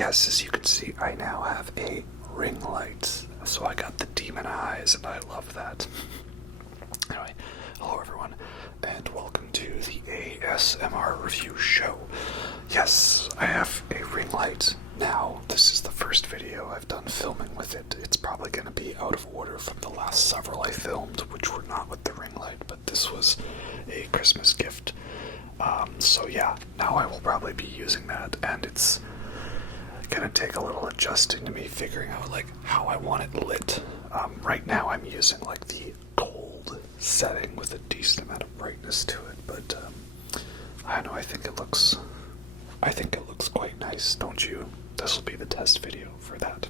yes, as you can see, I now have a ring light. So I got the demon eyes, and I love that. Anyway, hello everyone, and welcome to the ASMR review show. Yes, I have a ring light now. This is the first video I've done filming with it. It's probably going to be out of order from the last several I filmed, which were not with the ring light, but this was a Christmas gift. So yeah, now I will probably be using that, and it's gonna take a little adjusting to me figuring out like how I want it lit. Right now I'm using like the gold setting with a decent amount of brightness to it, but I don't know, I think it looks quite nice, don't you? This will be the test video for that.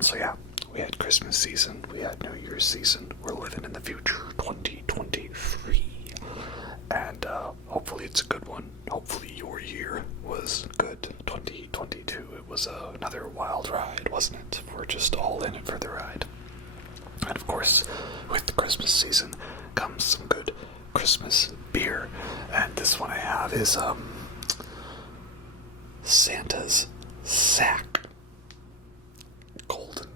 So yeah, we had Christmas season, we had New Year's season, we're living in the future, 2023. And hopefully it's a good one. Hopefully your year was good. 2022, it was another wild ride, wasn't it? We're just all in it for the ride. And of course, with the Christmas season comes some good Christmas beer. And this one I have is Santa's Sack Golden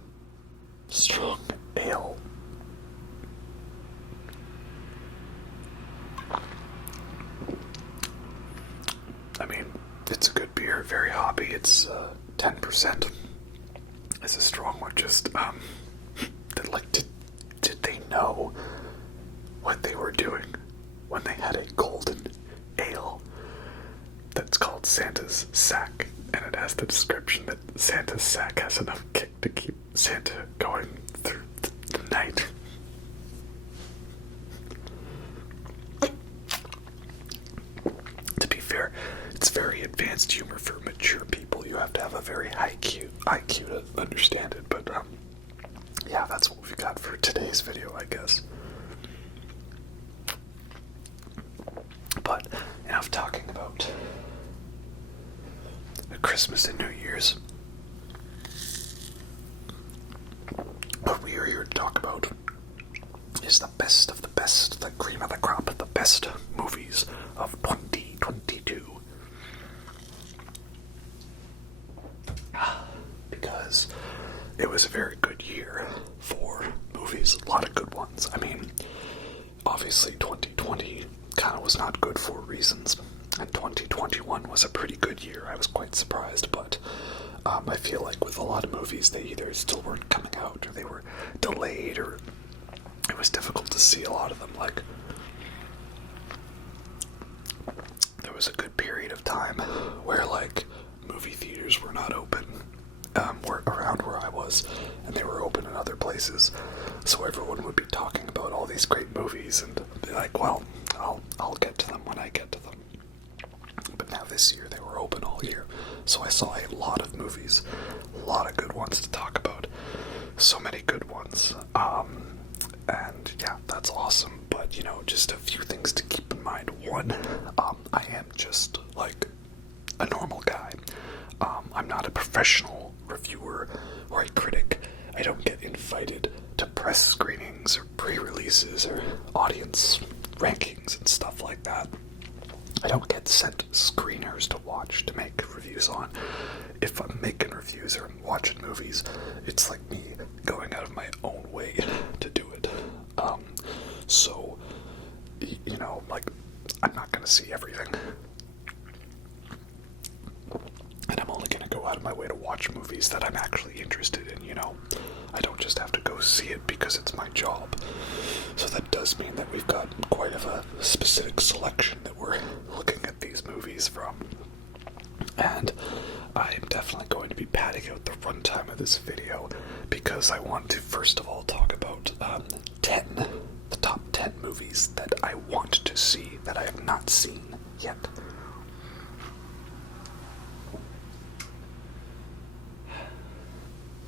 Strong Ale. I mean, it's a good beer, very hoppy. It's 10%. It's a strong one. Just did they know what they were doing when they had a golden ale that's called Santa's Sack, and it has the description that Santa's sack has enough kick to keep Santa going through the night. To be fair, it's very advanced humor for mature people. You have to have a very high IQ to understand it, but yeah, that's what we've got for today's video, I guess. But enough talking about Christmas and New Year's. What we are here to talk about is the best of the best, the cream of the crop, the best movies of 2022. Because it was a very good year for movies, a lot of good ones. I mean, obviously 2020 kind of was not good for reasons, and 2021 was a pretty good year. I was quite surprised, but I feel like with a lot of movies, they either still weren't coming out, or they were delayed, or it was difficult to see a lot of them. Like, there was a good period of time where, like, movie theaters were not open around where I was, and they were open in other places, so everyone would be talking about all these great movies and be like, well, I'll get to them when I get to them. But now this year they were open all year, so I saw a lot of movies, a lot of good ones to talk about, so many good ones, and yeah, that's awesome. But, you know, just a few things to keep in mind. One, I am just like a normal guy. I'm not a professional reviewer or a critic. I don't get invited to press screenings or pre-releases or audience rankings and stuff like that. I don't get sent screeners to watch to make reviews on. If I'm making reviews or watching movies, it's like me going out of my own way to do it. So, you know, like, I'm not going to see everything. And I'm only going to go out of my way to watch movies that I'm actually interested in, you know. I don't just have to go see it because it's my job. So that does mean that we've got quite of a specific selection that we're looking at these movies from. And I am definitely going to be padding out the runtime of this video because I want to first of all talk about the top 10 movies that I want to see that I have not seen yet.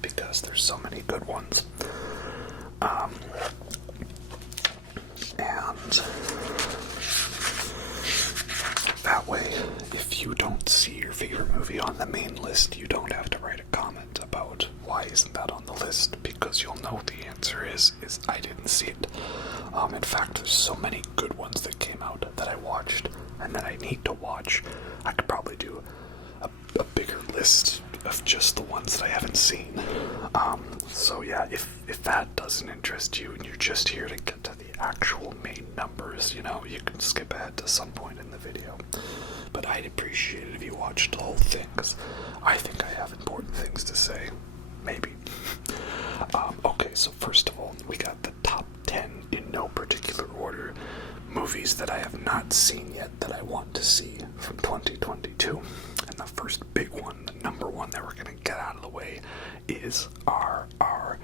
Because there's so many good ones. And that way, if you don't see your favorite movie on the main list, you don't have to write a comment about why isn't that on the list, because you'll know the answer is I didn't see it. In fact, there's so many good ones that came out that I watched and that I need to watch. I could probably do a bigger list list of just the ones that I haven't seen. So yeah, if that doesn't interest you and you're just here to get to the actual main numbers, you can skip ahead to some point in the video. But I'd appreciate it if you watched the whole thing, because I think I have important things to say. Maybe. Okay, so first of all, we got the top 10 in no particular order movies that I have not seen yet that I want to see from 2022. And the first big one, the number one that we're going to get out of the way, is RRR,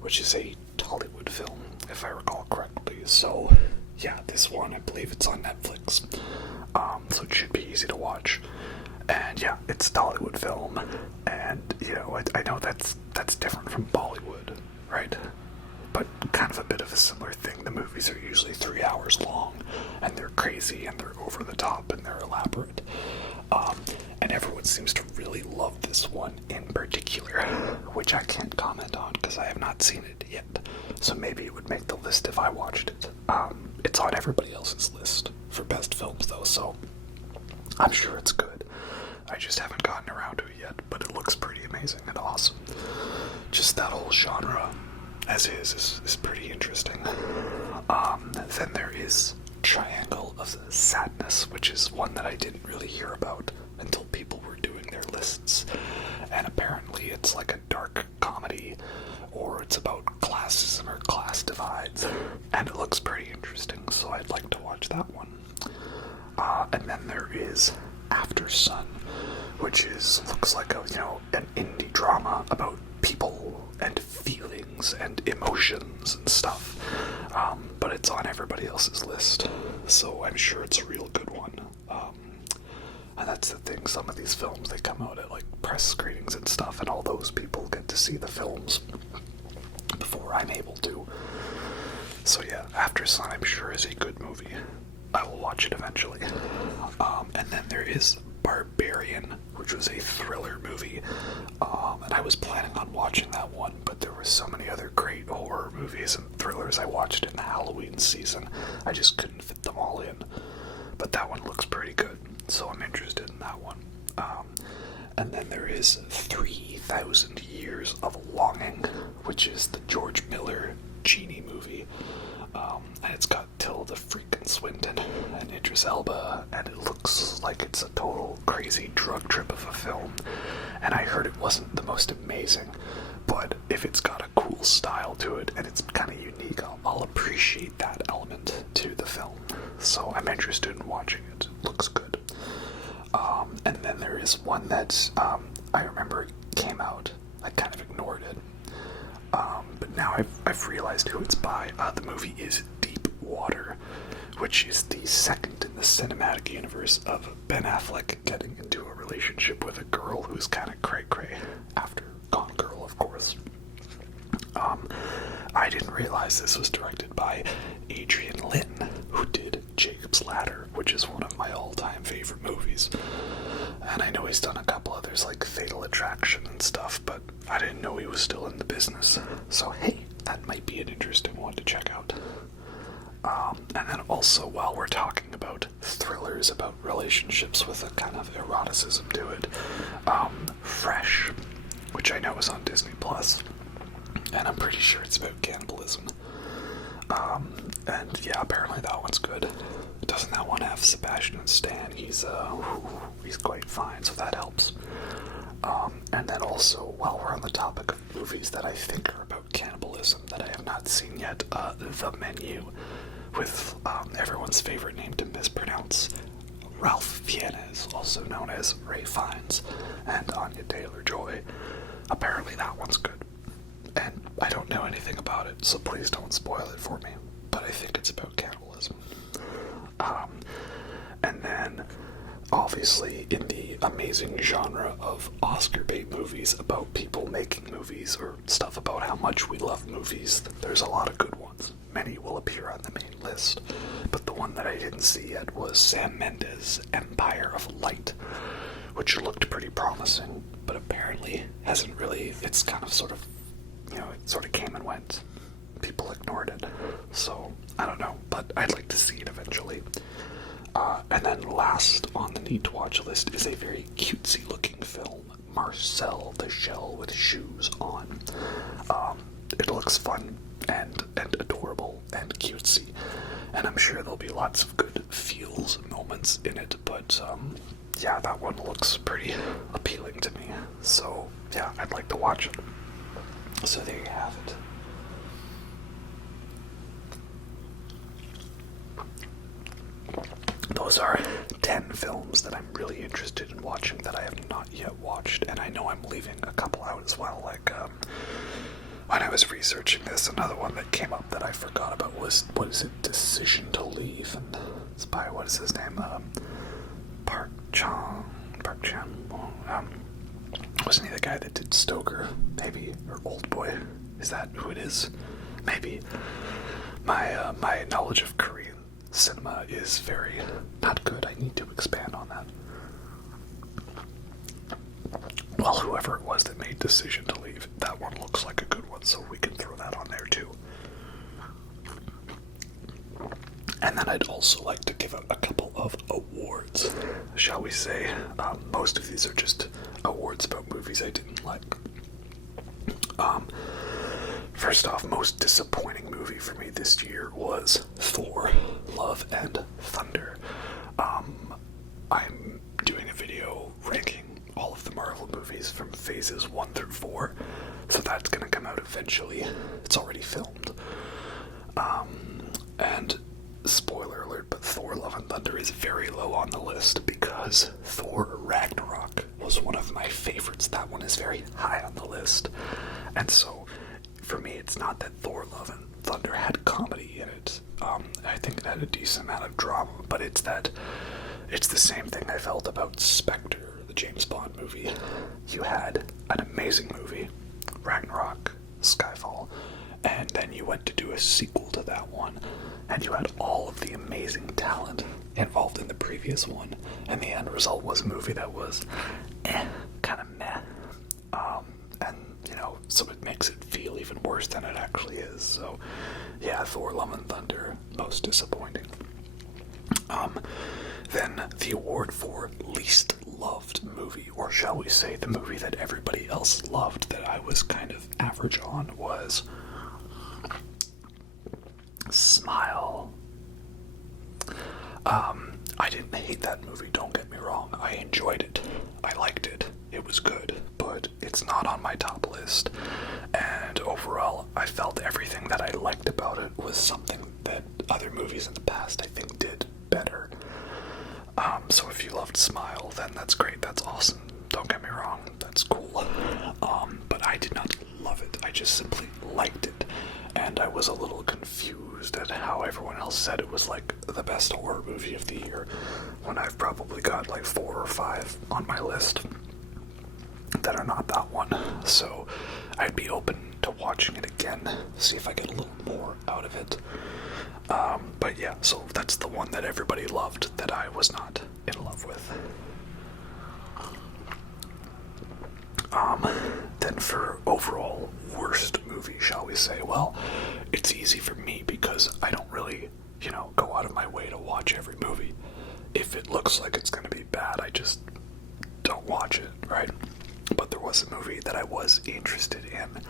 which is a Tollywood film, if I recall correctly. So, yeah, this one, I believe it's on Netflix. So it should be easy to watch. And yeah, it's a Tollywood film. And, I know that's different from Bollywood, right? But kind of a bit of a similar thing. The movies are usually 3 hours long, and they're crazy, and they're over the top, and they're elaborate. And everyone seems to really love this one in particular, which I can't comment on because I have not seen it yet. So maybe it would make the list if I watched it. It's on everybody else's list for best films, though, so I'm sure it's good. I just haven't gotten around to it yet, but it looks pretty amazing and awesome. Just that whole genre, as is pretty interesting. Then there is Triangle of Sadness, which is one that I didn't really hear about until people were doing their lists. And apparently it's like a dark comedy, or it's about classism or class divides, and it looks pretty interesting, so I'd like to watch that one. And then there is Aftersun, which looks like an indie drama about people and feelings and emotions and stuff, but it's on everybody else's list, so I'm sure it's a real good one. And that's the thing, some of these films, they come out at like press screenings and stuff, and all those people get to see the films before I'm able to. So yeah, Aftersun, I'm sure, is a good movie. I will watch it eventually. And then there is Barbarian, which was a thriller movie, and I was planning on watching that one, but there were so many other great horror movies and thrillers I watched in the Halloween season, I just couldn't fit them all in. But that one looks pretty good, so I'm interested in that one. And then there is 3,000 Years of Longing, which is the George Miller Genie movie. And it's got Tilda freaking Swinton and Idris Elba, and it looks like it's a total crazy drug trip of a film. And I heard it wasn't the most amazing, but if it's got a cool style to it and it's kind of unique, I'll appreciate that element to the film. So I'm interested in watching it. It looks good. And then there is one that I remember came out. I kind of ignored it. But now I've realized who it's by. The movie is Deep Water, which is the second in the cinematic universe of Ben Affleck getting into a relationship with a girl who's kind of cray-cray, after Gone Girl, of course. I didn't realize this was directed by Adrian Lyne, who did Jacob's Ladder, which is one of my all-time favorite movies. And I know he's done a couple others like Fatal Attraction and stuff, but I didn't know he was still in the business. So hey, that might be an interesting one to check out. And then also, while we're talking about thrillers about relationships with a kind of eroticism to it, Fresh, which I know is on Disney Plus, and I'm pretty sure it's about cannibalism. And yeah, apparently that one's good. Doesn't that one have Sebastian Stan? He's quite fine, so that helps. And then also, while we're on the topic of movies that I think are about cannibalism that I have not seen yet, The Menu, with everyone's favorite name to mispronounce, Ralph Fiennes, also known as Ray Fiennes, and Anya Taylor-Joy. Apparently that one's good. And I don't know anything about it, so please don't spoil it for me. But I think it's about cannibalism. And then, obviously, in the amazing genre of Oscar bait movies about people making movies, or stuff about how much we love movies, there's a lot of good ones. Many will appear on the main list. But the one that I didn't see yet was Sam Mendes' Empire of Light, which looked pretty promising, but apparently hasn't really, it's kind of sort of, it sort of came and went. People ignored it. So, I don't know, but I'd like to see it eventually. And then last on the need to watch list is a very cutesy looking film, Marcel the Shell with Shoes On. It looks fun and adorable and cutesy, and I'm sure there'll be lots of good feels moments in it, but yeah, that one looks pretty appealing to me, so yeah, I'd like to watch it. So there you have it. Those are 10 films that I'm really interested in watching that I have not yet watched, and I know I'm leaving a couple out as well. Like, when I was researching this, another one that came up that I forgot about was, what is it, Decision to Leave, and it's by, what is his name, Park Chan, wasn't he the guy that did Stoker, maybe, or Oldboy? Is that who it is? Maybe. My knowledge of Korean cinema is very not good. I need to expand on that. Well, whoever it was that made Decision to Leave, that one looks like a good one, so we can throw that on there too. And then I'd also like to give out a couple of awards, shall we say. Most of these are just awards about movies I didn't like. First off, most disappointing movie for me this year was Thor, Love and Thunder. I'm doing a video ranking all of the Marvel movies from phases 1 through 4, so that's going to come out eventually. It's already filmed. And spoiler alert, but Thor, Love and Thunder is very low on the list because Thor Ragnarok was one of my favorites. That one is very high on the list. And so, for me, it's not that Thor, Love and Thunder had comedy in it. I think it had a decent amount of drama, but it's the same thing I felt about Spectre, the James Bond movie. You had an amazing movie, Ragnarok, Skyfall, and then you went to do a sequel to that one, and you had all of the amazing talent involved in the previous one, and the end result was a movie that was kind of meh. And, so it makes it feel even worse than it actually is. So, yeah, Thor, Love and Thunder, most disappointing. Then the award for least loved movie, or shall we say the movie that everybody else loved that I was kind of average on, was Smile. I didn't hate that movie, don't get me wrong. I enjoyed it. I liked it. It was good, but it's not on my top list. And overall, I felt everything that I liked about it was something that other movies in the past, I think, did better. So if you loved Smile, then that's great. That's awesome. Don't get me wrong. That's cool. But I did not love it. I just simply liked it. And I was a little confused at how everyone else said it was like the best horror movie of the year, when I've probably got like 4 or 5 on my list that are not that one. So I'd be open to watching it again, see if I get a little more out of it. But yeah, so that's the one that everybody loved that I was not in love with. Then for overall worst movie, shall we say, well, it's easy for me because I don't really, go out of my way to watch every movie. If it looks like it's going to be bad, I just don't watch it, right? But there was a movie that I was interested in,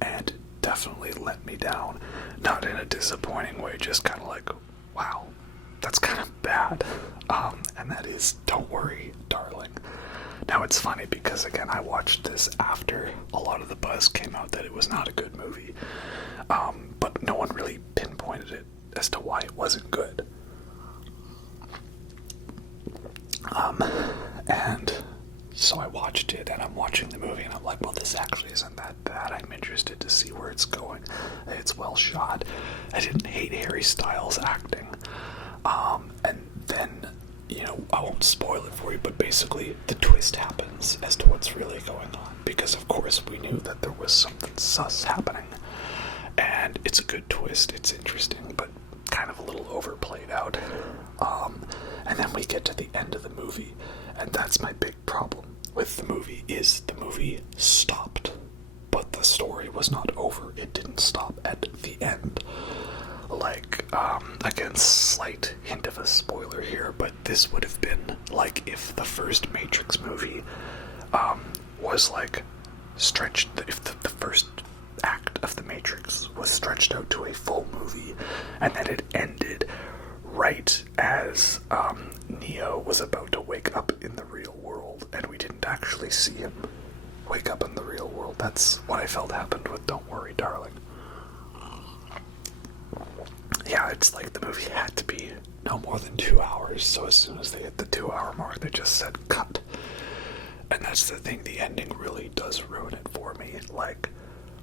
and definitely let me down. Not in a disappointing way, just kind of like, wow, that's kind of bad. And that is Don't Worry, Darling. Now it's funny because, again, I watched this after a lot of the buzz came out that it was not a good movie. But no one really pinpointed it as to why it wasn't good. And so I watched it, and I'm watching the movie, and I'm like, well, this actually isn't that bad. I'm interested to see where it's going. It's well shot. I didn't hate Harry Styles' acting. And then, I won't spoil it for you, but basically the twist happens as to what's really going on. Because, of course, we knew that there was something sus happening. And it's a good twist. It's interesting, but kind of a little overplayed out. And then we get to the end of the movie, and that's my big problem with the movie, is the movie stopped. But the story was not over. It didn't stop at the end. like, again, slight hint of a spoiler here, but this would have been like if the first Matrix movie was like stretched, if the first act of the Matrix was stretched out to a full movie, and then it ended right as Neo was about to wake up in the real world, and we didn't actually see him wake up in the real world. That's what I felt happened with Don't Worry, Darling. Yeah, it's like the movie had to be no more than 2 hours, so as soon as they hit the 2-hour mark, they just said cut. And that's the thing, the ending really does ruin it for me. Like,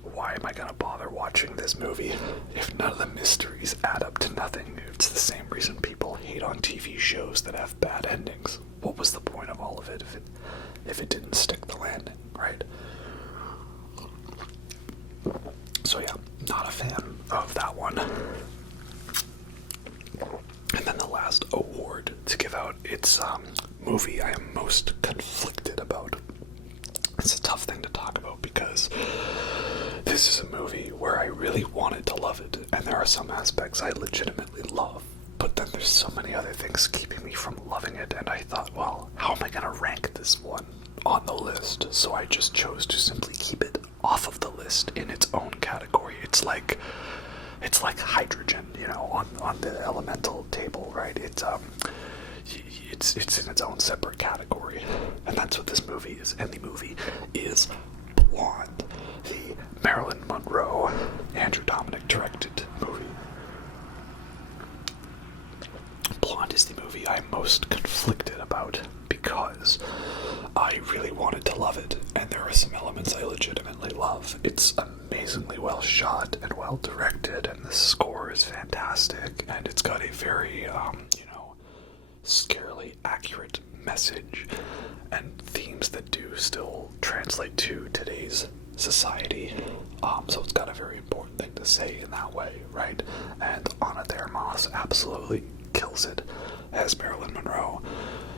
why am I gonna bother watching this movie if none of the mysteries add up to nothing? It's the same reason people hate on TV shows that have bad endings. What was the point of all of it if it didn't stick the landing, right? So yeah, not a fan of that one. And then the last award to give out, it's movie I am most conflicted about. It's a tough thing to talk about because this is a movie where I really wanted to love it, and there are some aspects I legitimately love, but then there's so many other things keeping me from loving it, and I thought, well, how am I going to rank this one on the list? So I just chose to simply keep it off of the list in its own category. It's like hydrogen, you know, on the elemental table, right? It's in its own separate category, and that's what this movie is. And the movie is Blonde, the Marilyn Monroe, Andrew Dominic directed movie. Blonde is the movie I'm most conflicted about because I really wanted to love it, and there are some elements I legitimately love. It's amazingly well shot and well directed, and the score is fantastic, and it's got a very, scarily accurate message and themes that do still translate to today's society. So it's got a very important thing to say in that way, right? And Ana de Armas absolutely kills it as Marilyn Monroe.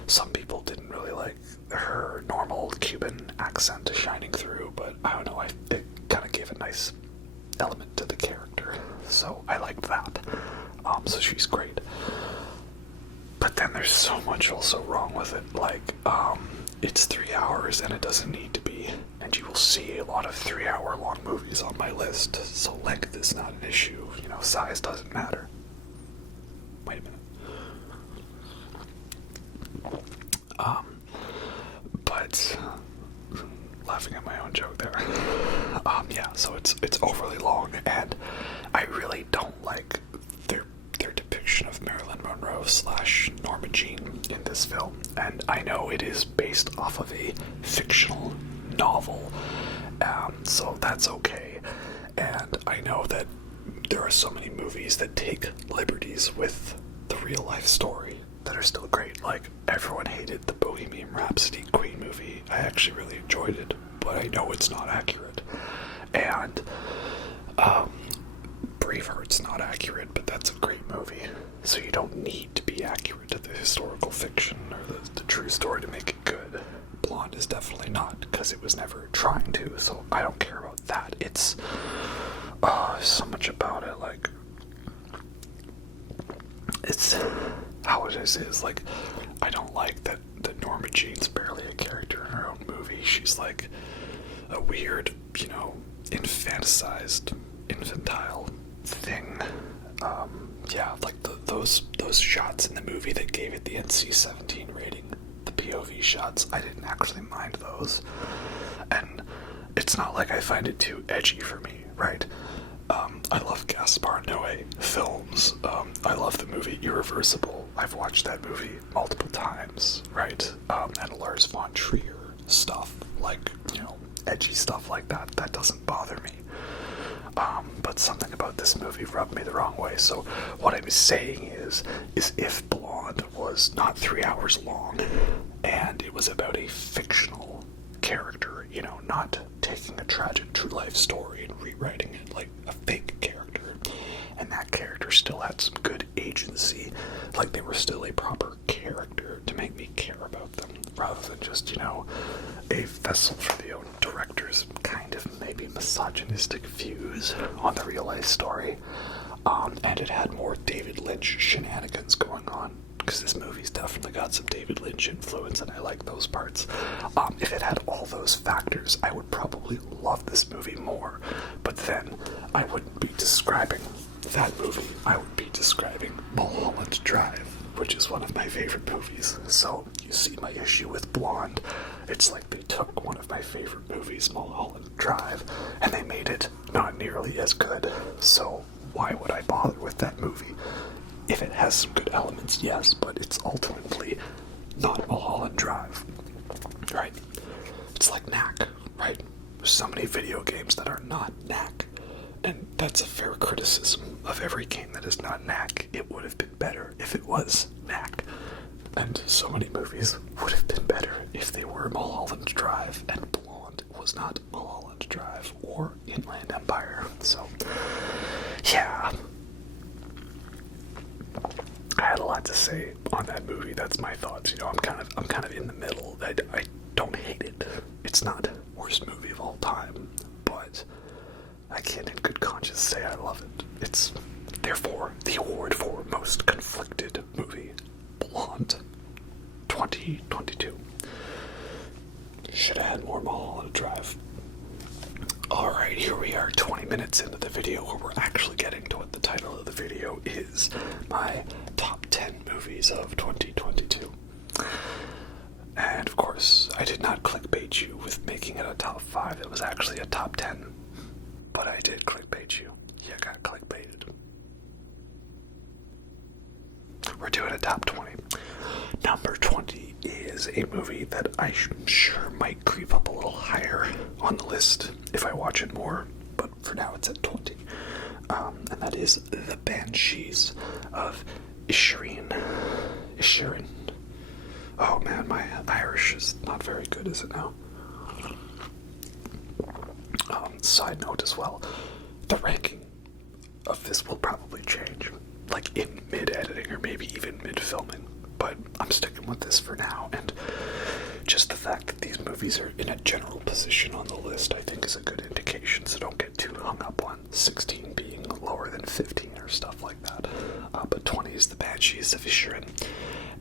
Some people didn't really like her normal Cuban accent shining through, but I don't know, it kind of gave a nice element to the character, so I liked that. So she's great. But then there's so much also wrong with it, like, it's 3 hours and it doesn't need to be, and you will see a lot of 3-hour long movies on my list, so length is not an issue, you know, size doesn't matter. Wait a minute. But laughing at my own joke there. Yeah, so it's overly long, and I really don't like their depiction of Marilyn Monroe / Norma Jean in this film. And I know it is based off of a fictional novel, so that's okay. And I know that there are so many movies that take liberties with the real life story that are still great. Like, everyone hated the Bohemian Rhapsody Queen movie. I actually really enjoyed it, but I know it's not accurate. And Braveheart's not accurate, but that's a great movie. So you don't need to be accurate to the historical fiction or the true story to make it good. Blonde is definitely not, because it was never trying to, so I don't care about that. It's so much about it, like, it's how it is like, I don't like that Norma Jean's barely a character in her own movie. She's like a weird, infantilized, infantile thing. Yeah, like those shots in the movie that gave it the NC-17 rating, the POV shots, I didn't actually mind those. And it's not like I find it too edgy for me, right? I love Gaspar Noé films. I love the movie Irreversible. I've watched that movie multiple times, right? And Lars von Trier stuff, like, edgy stuff like that, that doesn't bother me. But something about this movie rubbed me the wrong way. So what I was saying is if Blonde was not 3 hours long, and it was about a fictional character, not taking a tragic true life story and rewriting it like a fake character, and that character still had some good agency, like they were still a proper character to make me care about them, rather than just, a vessel for the own director's kind of maybe misogynistic views on the real life story. and it had more David Lynch shenanigans going on, because this movie's definitely got some David Lynch influence, and I like those parts. If it had all those factors, I would probably love this movie more, but then I wouldn't be describing that movie. I would be describing Mulholland Drive, which is one of my favorite movies. So you see my issue with Blonde. It's like they took one of my favorite movies, Mulholland Drive, and they made it not nearly as good. So why would I bother with that movie? If it has some good elements, yes, but it's ultimately not Mulholland Drive, right? It's like Knack, right? There's so many video games that are not Knack, and that's a fair criticism of every game that is not Knack. It would have been better if it was Knack, and so many movies would have been better if they were Mulholland Drive, and Blonde was not Mulholland Drive or Inland Empire. So, yeah. I had a lot to say on that movie. That's my thoughts. I'm kind of in the middle. I don't hate it. It's not the worst movie of all time, but I can't in good conscience say I love it. It's therefore the award for most conflicted movie, Blonde, 2022. Should have had more Mulholland Drive. Alright, here we are 20 minutes into the video where we're actually getting to what the title of the video is. My top 10 movies of 2022. And of course, I did not clickbait you with making it a top 5. It was actually a top 10. But I did clickbait you. You got clickbaited. We're doing a top 20. Number 20 is a movie that I'm sure might creep up a little higher on the list if I watch it more, but for now it's at 20. And that is The Banshees of Inisherin. Oh man, my Irish is not very good, is it now? Side note as well, the ranking of this will probably change, like in mid-editing or maybe even mid-filming, but I'm sticking with this for now, and just the fact that these movies are in a general position on the list I think is a good indication, so don't get too hung up on 16 being lower than 15 or stuff like that. But 20 is The Banshees of Inisherin,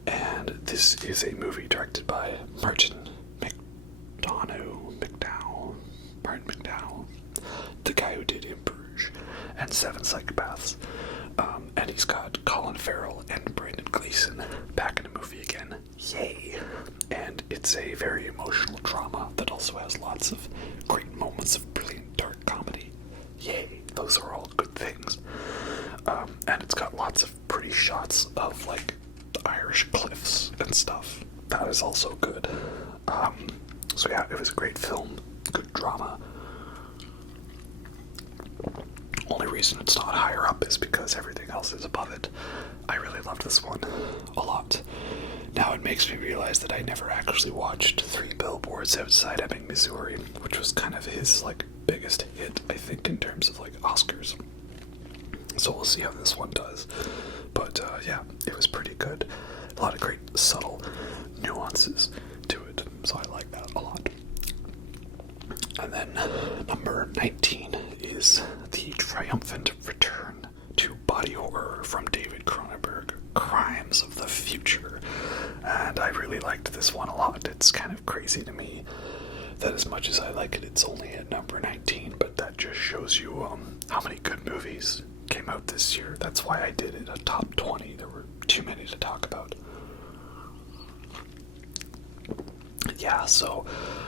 and this is a movie directed by Martin McDowell, the guy who did In Bruges and Seven Psychopaths, and he's got Colin Farrell and Brendan Gleeson back in the movie again. Yay! And it's a very emotional drama that also has lots of great moments of brilliant dark comedy. Yay! Those are all good things. And it's got lots of pretty shots of like the Irish cliffs and stuff. That is also good. So yeah, it was a great film, good drama. Only reason it's not higher up is because everything else is above it. I really loved this one a lot. Now it makes me realize that I never actually watched 3 Billboards Outside Ebbing, Missouri, which was kind of his like biggest hit, I think, in terms of like Oscars. So we'll see how this one does. But yeah, it was pretty good. A lot of great subtle nuances to it, so I like that a lot. And then number 19 is the triumphant return to body horror from David Cronenberg, Crimes of the Future. And I really liked this one a lot. It's kind of crazy to me that as much as I like it, it's only at number 19, but that just shows you how many good movies came out this year. That's why I did it a top 20. There were too many to talk about. Yeah, so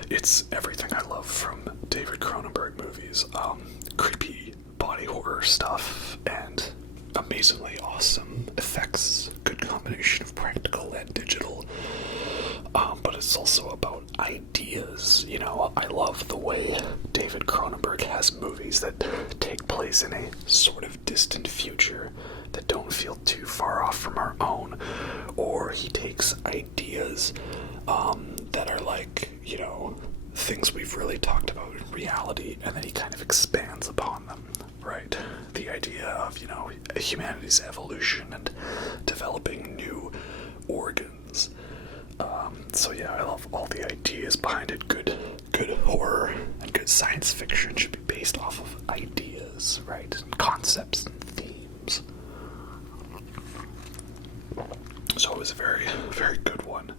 it's everything I love from David Cronenberg movies. Creepy body horror stuff and amazingly awesome effects. Good combination of practical and digital. But it's also about ideas. I love the way David Cronenberg has movies that take place in a sort of distant future that don't feel too far off from our own. Or he takes ideas that are like, things we've really talked about in reality, and then he kind of expands upon them, right? The idea of, humanity's evolution and developing new organs. So yeah, I love all the ideas behind it. Good horror and good science fiction should be based off of ideas, right? And concepts and themes. So it was a very, very good one.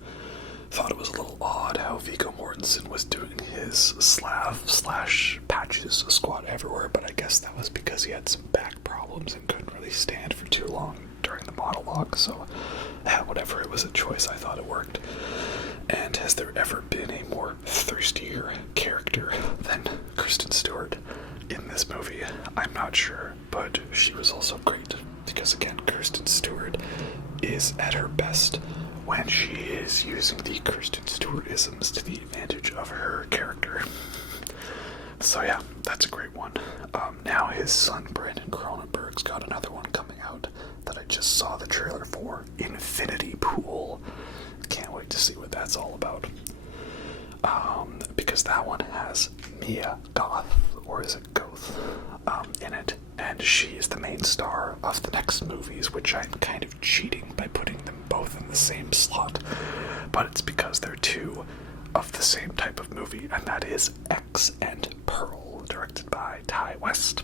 Thought it was a little odd how Viggo Mortensen was doing his Slav/Patches squat everywhere, but I guess that was because he had some back problems and couldn't really stand for too long during the monologue, so whatever, it was a choice. I thought it worked. And has there ever been a more thirstier character than Kristen Stewart in this movie? I'm not sure, but she was also great, because again, Kristen Stewart is at her best when she is using the Kristen Stewart-isms to the advantage of her character. So yeah, that's a great one. Now his son Brandon Cronenberg's got another one coming out that I just saw the trailer for, Infinity Pool. Can't wait to see what that's all about. Because that one has Mia Goth, or is it Goth, in it, and she is the main star of the next movies, which I'm kind of cheating by putting them both in the same slot, but it's because they're two of the same type of movie, and that is X and Pearl, directed by Ty West,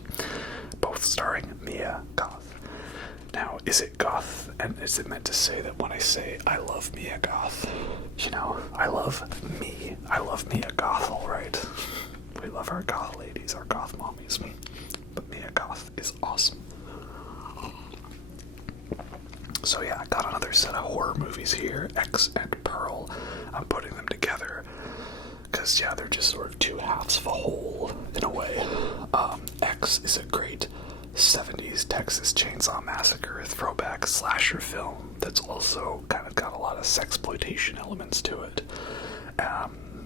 both starring Mia Goth. Now, is it goth, and is it meant to say that when I say I love Mia Goth, I love me. I love Mia Goth, alright. We love our goth ladies, our goth mommies. But Mia Goth is awesome. So yeah, I got another set of horror movies here, X and Pearl. I'm putting them together because, yeah, they're just sort of two halves of a whole, in a way. X is a great 70s Texas Chainsaw Massacre throwback slasher film that's also kind of got a lot of sexploitation elements to it.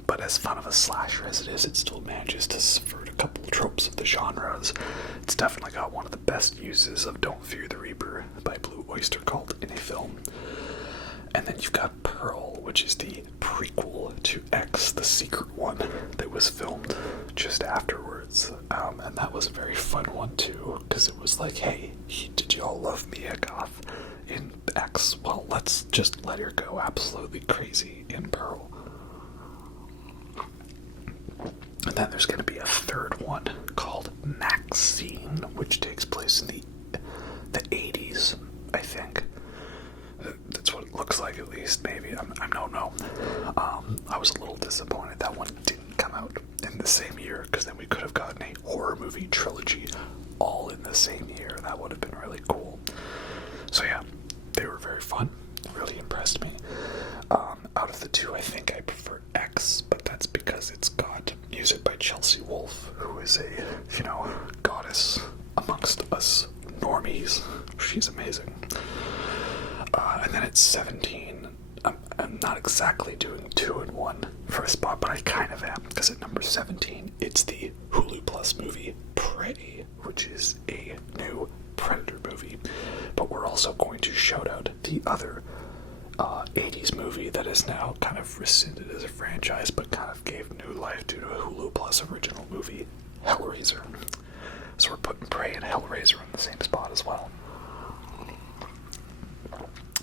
But as fun of a slasher as it is, it still manages to subvert a couple tropes of the genres. It's definitely got one of the best uses of Don't Fear the Reaper by Blue Oyster Cult in a film. And then you've got Pearl, which is the prequel to X, the secret one that was filmed just afterwards. And that was a very fun one too, because it was like, hey, did you all love Mia Goth in X? Well, let's just let her go absolutely crazy in Pearl. And then there's going to be a third one called Maxine, which takes place in the 80s, I think. That's what it looks like, at least. Maybe. I don't know. I was a little disappointed that one didn't come out in the same year, because then we could have gotten a horror movie trilogy all in the same year. That would have been really cool. So yeah, they were very fun. Really impressed me. Out of the two, I think I prefer X, but that's because it's got music by Chelsea Wolfe, who is a, goddess amongst us normies. She's amazing. And then at 17, I'm not exactly doing 2 and 1 for a spot, but I kind of am, because at number 17, it's the Hulu Plus movie Prey, which is a new Predator movie. But we're also going to shout out the other 80s movie that is now kind of rescinded as a franchise, but kind of gave new life to a Hulu Plus original movie, Hellraiser. So we're putting Prey and Hellraiser in the same spot as well,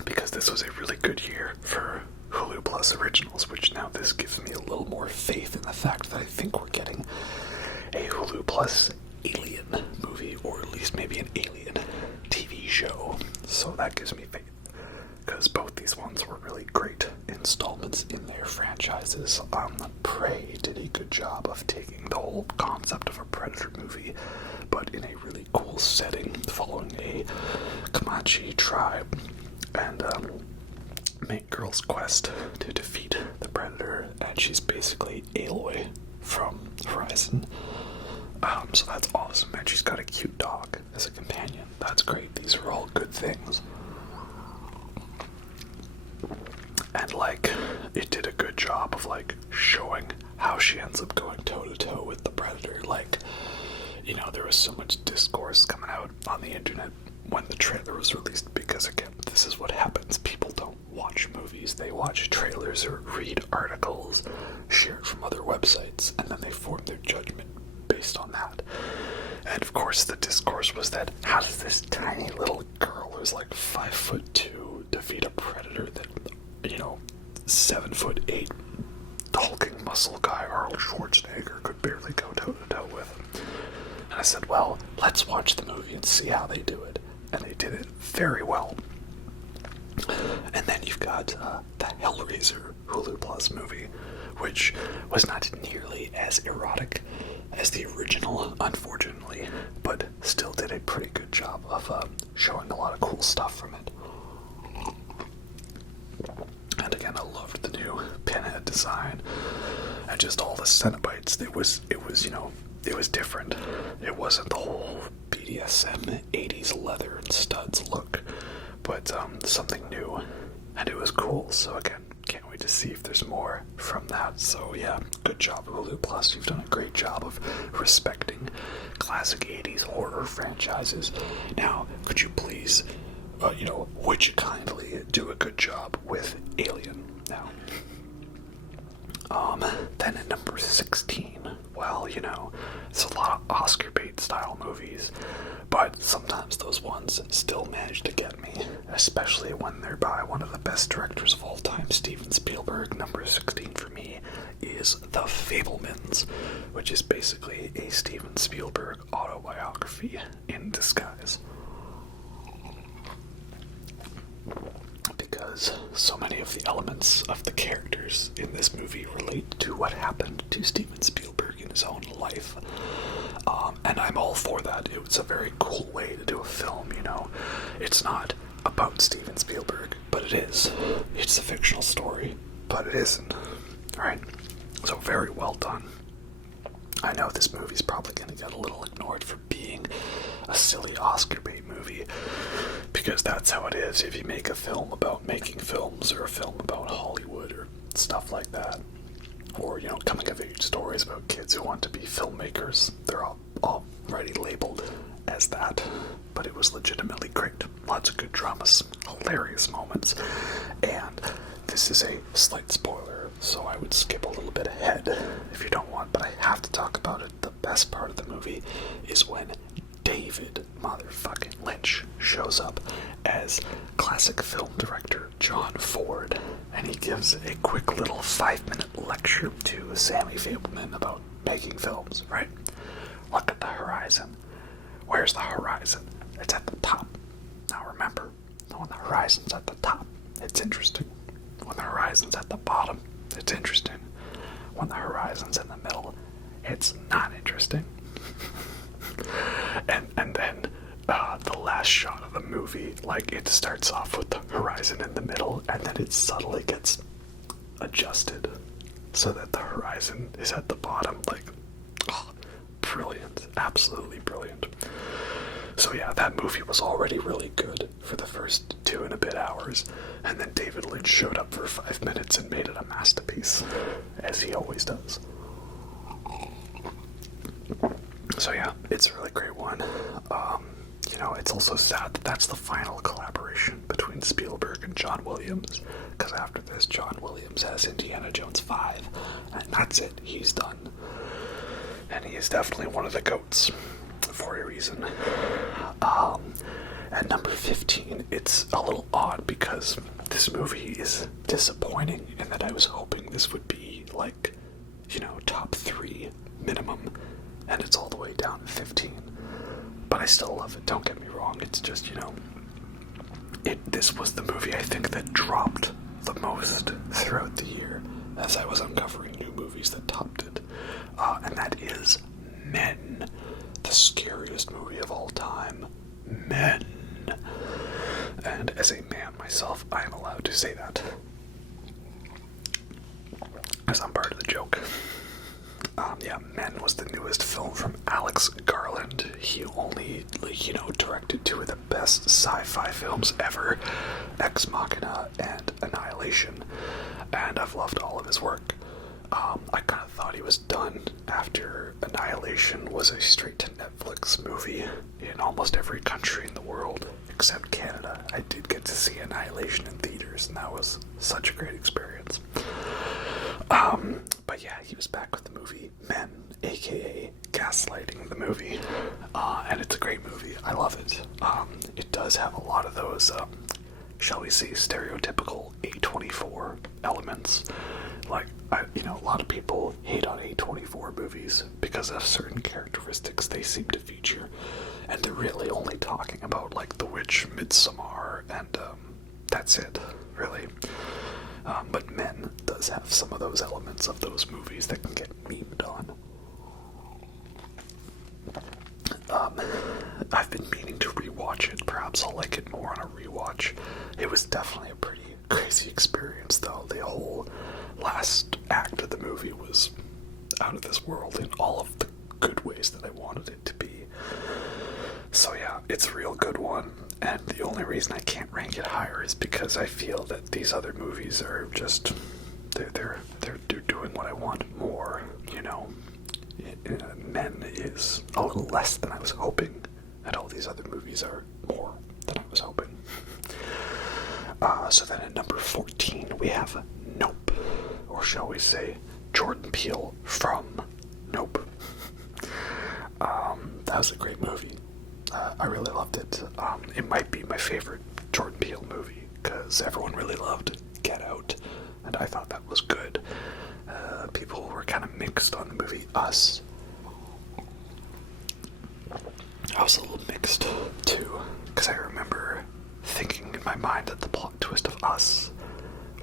because this was a really good year for Hulu Plus originals, which now this gives me a little more faith in the fact that I think we're getting a Hulu Plus Alien movie, or at least maybe an Alien TV show. So that gives me faith, because both these ones were really great installments in their franchises. Prey did a good job of taking the whole concept of a Predator movie, but in a really cool setting, following a Comanche tribe and main girl's quest to defeat the Predator, and she's basically Aloy from Horizon. So that's awesome, and she's got a cute dog as a companion. That's great. These are all good things. And it did a good job of showing how she ends up going toe-to-toe with the Predator. There was so much discourse coming out on the internet when the trailer was released, because again, this is what happens. People don't watch movies, they watch trailers or read articles shared from other websites, and then they form their judgment based on that. And of course the discourse was that, how does this tiny little girl who's 5'2" defeat a Predator that 7'8" hulking muscle guy Arnold Schwarzenegger could barely go toe-to-toe with? And I said, well, let's watch the movie and see how they do it. And they did it very well. And then got the Hellraiser Hulu Plus movie, which was not nearly as erotic as the original, unfortunately, but still did a pretty good job of showing a lot of cool stuff from it. And again, I loved the new pinhead design and just all the Cenobites. It was different. It wasn't the whole BDSM 80s leather and studs look, but something new, and it was cool. So again, can't wait to see if there's more from that. So yeah, good job, Hulu Plus. You've done a great job of respecting classic 80s horror franchises. Now, could you please, would you kindly do a good job with Alien now? Then at number 16, well, it's a lot of Oscar bait style movies, but sometimes those ones still manage to get me, especially when they're by one of the best directors of all time, Steven Spielberg. Number 16 for me is The Fabelmans, which is basically a Steven Spielberg autobiography in disguise. Because so many of the elements of the characters in this movie relate to what happened to Steven Spielberg in his own life. And I'm all for that. It was a very cool way to do a film, It's not about Steven Spielberg, but it is. It's a fictional story, but it isn't. Right? So very well done. I know this movie's probably going to get a little ignored for being a silly Oscar bait movie, because that's how it is if you make a film about making films, or a film about Hollywood or stuff like that, or coming of age stories about kids who want to be filmmakers. They're all already labeled as that, but it was legitimately great. Lots of good dramas, hilarious moments, and this is a slight spoiler, so I would skip a little bit ahead if you don't want, but I have to talk about it. The best part of the movie is when David motherfucking Lynch shows up as classic film director John Ford, and he gives a quick little 5-minute lecture to Sammy Fabelman about making films, right? Look at the horizon. Where's the horizon? It's at the top. Now remember, when the horizon's at the top, it's interesting. When the horizon's at the bottom, it's interesting. When the horizon's in the middle, it's not interesting. and then the last shot of the movie, it starts off with the horizon in the middle, and then it subtly gets adjusted so that the horizon is at the bottom. Brilliant. Absolutely brilliant. So yeah, that movie was already really good for the first 2 and a bit hours, and then David Lynch showed up for 5 minutes and made it a masterpiece, as he always does. So yeah, it's a really great one. It's also sad that that's the final collaboration between Spielberg and John Williams, because after this, John Williams has Indiana Jones 5, and that's it. He's done. And he is definitely one of the GOATs, for a reason. At number 15, it's a little odd because this movie is disappointing in that I was hoping this would be top 3 minimum, and it's all the way down to 15. But I still love it, don't get me wrong. It's just, this was the movie I think that dropped the most throughout the year as I was uncovering new movies that topped it. And that is Men, the scariest movie of all time. Men. And as a man myself, I am allowed to say that, as I'm part of the joke. Men was the newest film from Alex Garland. He only, directed 2 of the best sci-fi films ever, Ex Machina and Annihilation, and I've loved all of his work. I kind of thought he was done after Annihilation was a straight-to-Netflix movie in almost every country in the world, except Canada. I did get to see Annihilation in theaters, and that was such a great experience. But yeah, he was back with the movie Men, aka Gaslighting the movie, and it's a great movie. I love it. It does have a lot of those, shall we say, stereotypical A24 elements. A lot of people hate on A24 movies because of certain characteristics they seem to feature, and they're really only talking about, The Witch, Midsommar, and that's it, really. But Men does have some of those elements of those movies that can get memed on. I've been meaning to rewatch it. Perhaps I'll like it more on a rewatch. It was definitely a pretty crazy experience, though. The whole last act of the movie was out of this world in all of the good ways that I wanted it to be. So yeah, it's a real good one, and the only reason I can't rank it higher is because I feel that these other movies are just they're doing what I want more, you know. Men is a little less than I was hoping, and all these other movies are more than I was hoping. So then at number 14 we have Nope, or shall we say Jordan Peele from Nope. That was a great movie. I really loved it. It might be my favorite Jordan Peele movie, because everyone really loved Get Out, and I thought that was good. People were kind of mixed on the movie Us. I was a little mixed, too, because I remember thinking in my mind that the plot twist of Us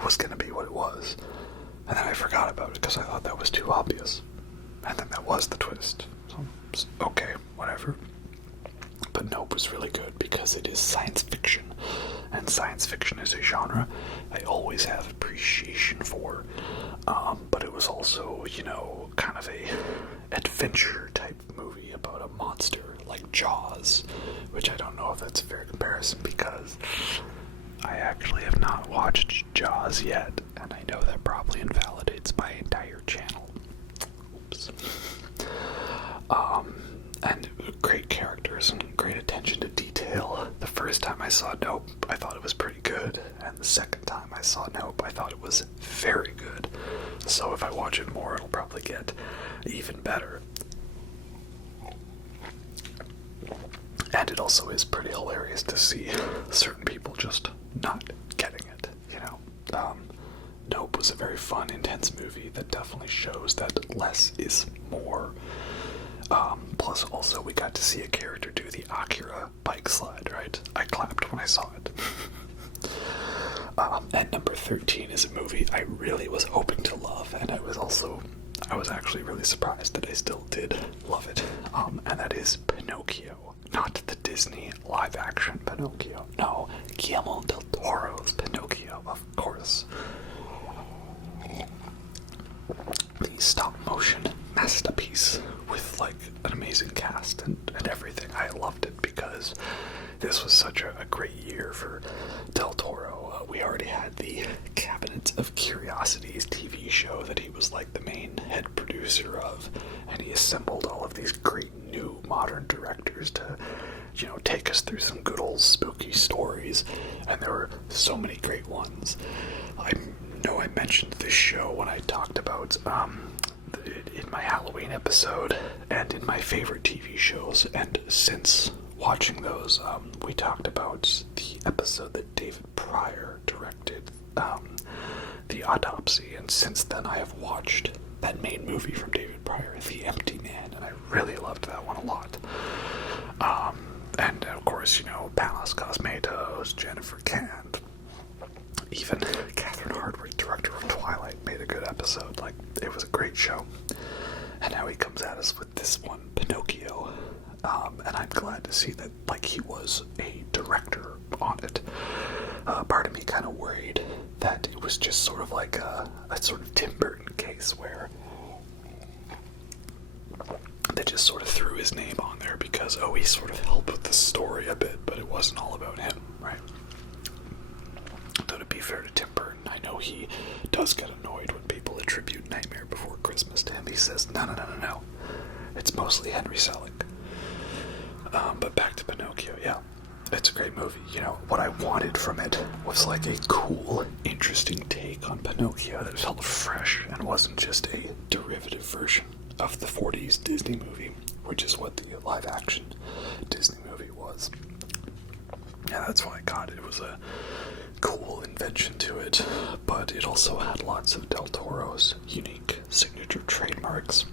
was going to be what it was, and then I forgot about it because I thought that was too obvious, and then that was the twist. So, okay, whatever. But Nope was really good because it is science fiction, and science fiction is a genre I always have appreciation for, but it was also, you know, kind of a adventure type movie about a monster like Jaws, which I don't know if that's a fair comparison because I actually have not watched Jaws yet, and I know that probably invalidates my entire channel. Oops. And great characters and great attention to detail. The first time I saw Nope, I thought it was pretty good, and the second time I saw Nope, I thought it was very good. So if I watch it more, it'll probably get even better. And it also is pretty hilarious to see certain people just not getting it, you know. Nope was a very fun, intense movie that definitely shows that less is more. Plus, also, we got to see a character do the Akira bike slide, right? I clapped when I saw it. At number 13 is a movie I really was hoping to love, and I was actually really surprised that I still did love it, and that is Pinocchio. Not the Disney live-action Pinocchio. No, Guillermo del Toro's Pinocchio, of course. The stop-motion masterpiece with like an amazing cast and everything. I loved it because this was such a great year for Del Toro. We already had the Cabinet of Curiosities TV show that he was like the main head producer of, and he assembled all of these great new modern directors to, you know, take us through some good old spooky stories, and there were so many great ones. I know I mentioned this show when I talked about in my Halloween episode and in my favorite TV shows, and since watching those, we talked about the episode that David Pryor directed, The Autopsy, and since then I have watched that main movie from David Pryor, The Empty Man, and I really loved that one a lot. And of course, you know, Panos Cosmatos, Jennifer Kent, even Catherine Hardwicke, director of Twilight, made a good episode. Like, it was a great show. And now he comes at us with this one, Pinocchio. And I'm glad to see that, like, he was a director on it. Part of me kind of worried that it was just sort of like a sort of Tim Burton case where they just sort of threw his name on there because, oh, he sort of helped with the story a bit, but it wasn't all about him, right? Though to be fair to Tim Burton, I know he does get annoyed when people attribute Nightmare Before Christmas to him. He says, no. It's mostly Henry Selick. But back to Pinocchio, yeah. It's a great movie. You know, what I wanted from it was like a cool, interesting take on Pinocchio that felt fresh and wasn't just a derivative version of the 40s Disney movie, which is what the live-action Disney movie was. Yeah, that's why I got it. It was a cool invention to it, but it also had lots of Del Toro's unique signature trademarks.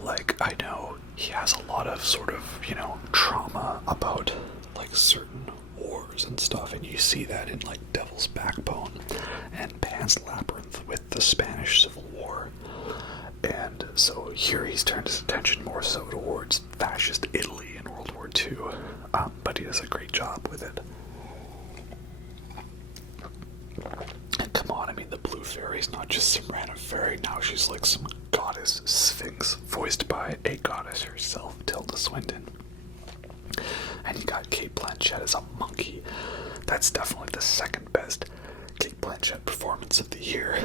Like, I know he has a lot of sort of, you know, trauma about, like, certain wars and stuff, and you see that in, like, Devil's Backbone and Pan's blue fairies, not just some random fairy. Now she's like some goddess sphinx, voiced by a goddess herself, Tilda Swinton. And you got Cate Blanchett as a monkey. That's definitely the second best Cate Blanchett performance of the year.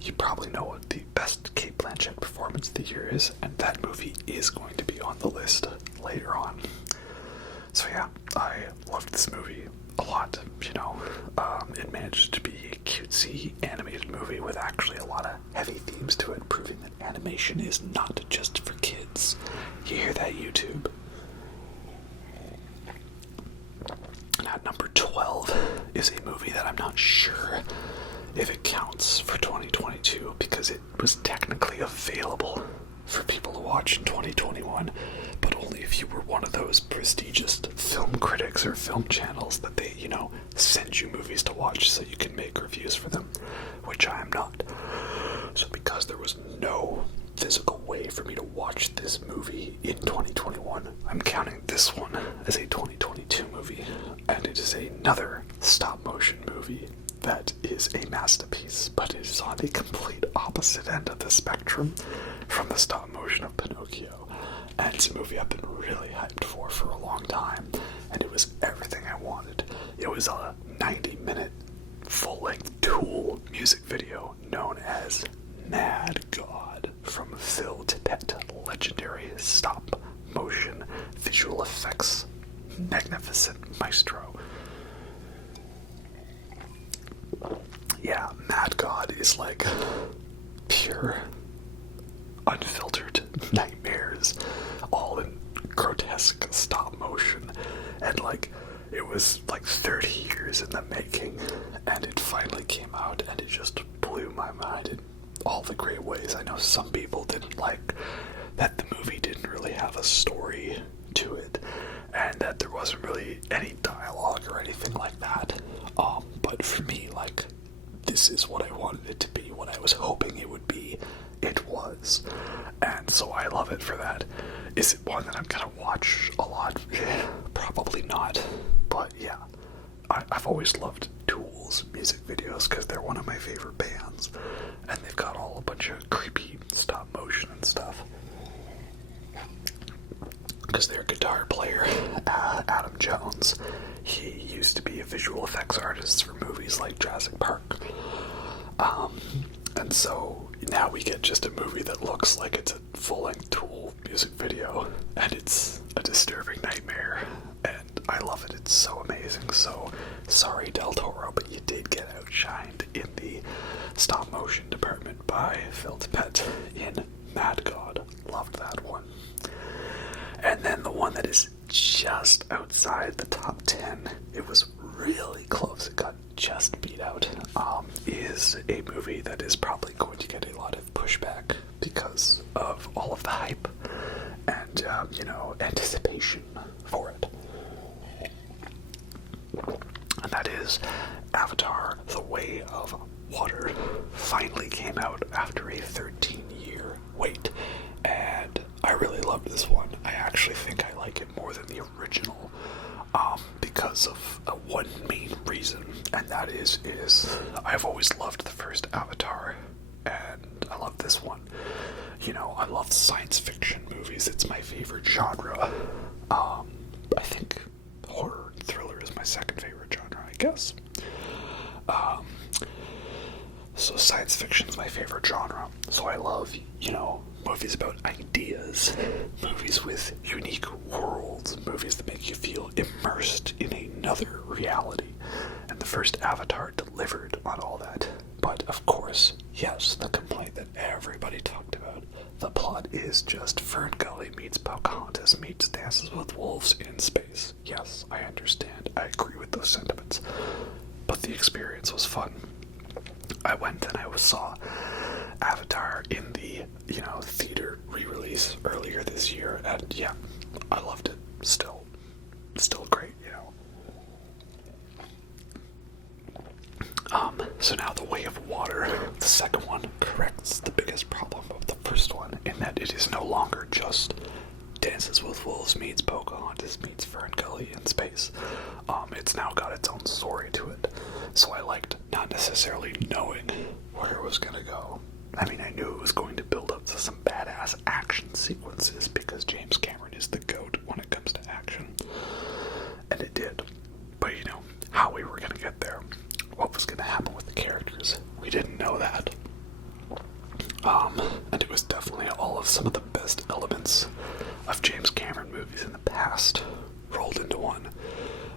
You probably know what the best Cate Blanchett performance of the year is, and that movie is going to be on the list later on. So yeah, I loved this movie a lot, you know. It managed to be a cutesy animated movie with actually a lot of heavy themes to it, proving that animation is not just for kids. You hear that, YouTube? And at number 12 is a movie that I'm not sure if it counts for 2022 because it was technically available for people to watch in 2021, but only if you were one of those prestigious film critics or film channels that they, you know, send you movies to watch so you can make reviews for them, which I am not. So because there was no physical way for me to watch this movie in 2021, I'm counting this one as a 2022 movie, and it is another stop-motion movie that is a masterpiece, but it is on the complete opposite end of the spectrum from the stop-motion of Pinocchio. And it's a movie I've been really hyped for a long time, and it was everything I wanted. It was a 90-minute full-length Tool music video known as Mad God from Phil Tippett, legendary stop-motion visual effects magnificent maestro. Yeah, Mad God is like pure, unfiltered nightmares, all in grotesque stop motion, and like it was like 30 years in the making, and it finally came out, and it just blew my mind in all the great ways. I know some people didn't like that the movie didn't really have a story to it, and that there wasn't really any dialogue or anything like that. But for me, like, this is what I wanted it to be, what I was hoping it would be. It was. And so I love it for that. Is it one that I'm gonna watch a lot? Probably not. But yeah, I've always loved Tool's music videos because they're one of my favorite bands. And they've got all a bunch of creepy stop motion and stuff. Because their guitar player, Adam Jones, he used to be a visual effects artist for movies like Jurassic Park. And so now we get just a movie that looks like it's a full-length Tool music video, and it's a disturbing nightmare, and I love it. It's so amazing. So sorry, Del Toro, but you did get outshined in the stop-motion department by Phil Tippett in Mad God. Loved that one. And then the one that is just outside the top 10, it was really close, it got just beat out, is a movie that is probably going to get a lot of pushback because of all of the hype and, anticipation for it. And that is Avatar: The Way of Water. Finally came out after a 13-year wait, and I really loved this one. I actually think I like it more than the original, because of one main reason, and that is I've always loved the first Avatar, and I love this one. You know, I love science fiction movies. It's my favorite genre. I think horror and thriller is my second favorite genre, I guess. So science fiction is my favorite genre. So I love, movies about ideas, movies with unique worlds, movies that make you feel immersed in another reality. And the first Avatar delivered on all that. But of course, yes, the complaint that everybody talked about, the plot is just Fern Gully meets Pocahontas meets Dances with Wolves in space. Yes, I understand. I agree with those sentiments. But the experience was fun. I went and I saw Avatar in the, theater re-release earlier this year, and yeah, I loved it. Still great, So now The Way of Water, the second one, corrects the biggest problem of the first one, in that it is no longer just Dances with Wolves meets Pocahontas meets Ferngully in space. It's now got its own story to it. So I liked not necessarily knowing where it was going to go. I mean, I knew it was going to build up to some badass action sequences because James Cameron is the GOAT when it comes to action. And it did. But you know, how we were going to get there, what was going to happen with the characters, we didn't know that. And it was definitely all of some of the best elements of James Cameron movies in the past rolled into one.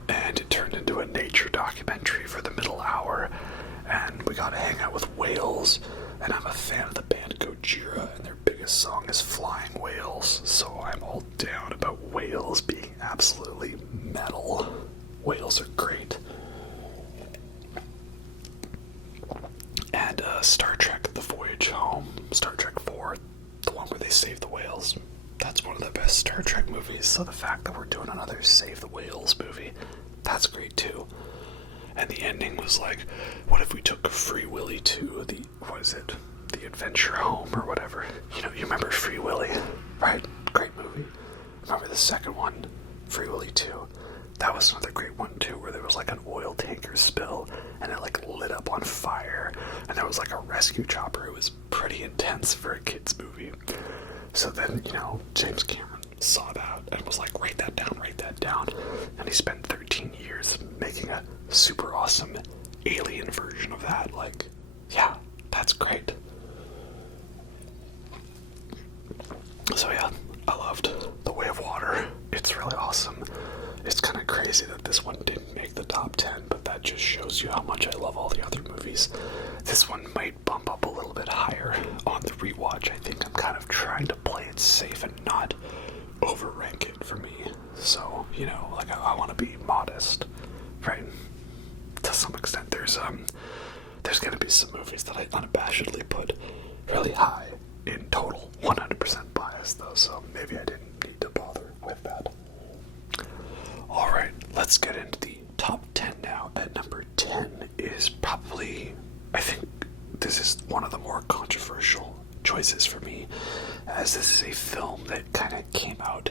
And it turned into a nature documentary for the middle hour, and we got to hang out with whales, and I'm a fan of the band Gojira, and their biggest song is Flying Whales, so I'm all down about whales being absolutely metal. Whales are great. And Star Trek The Voyage Home, Star Trek 4, the one where they save the whales, that's one of the best Star Trek movies, so the fact that we're doing another Save the Whales movie, that's great too. And the ending was like, what if we took Free Willy to the Adventure Home or whatever? You know, you remember Free Willy, right? Great movie. Remember the second one, Free Willy 2? That was another great one too, where there was like an oil tanker spill, and it like lit up on fire, and there was like a rescue chopper. It was pretty intense for a kid's movie. So then, you know, James Cameron saw that and was like, write that down. And he spent 13 years making a super awesome alien version of that. Like, yeah, that's great. So yeah, I loved The Way of Water. It's really awesome. It's kind of crazy that this one didn't make the top 10, but that just shows you how much I love all the other movies. This one might bump up a little bit higher on the rewatch. I think I'm kind of trying to play it safe and not overrank it for me. So, you know, like I want to be modest, right? To some extent, there's going to be some movies that I unabashedly put really high in total 100% bias, though, so maybe I didn't need to bother with that. Alright, let's get into the top 10 now. At number 10 is probably, I think this is one of the more controversial choices for me, as this is a film that kind of came out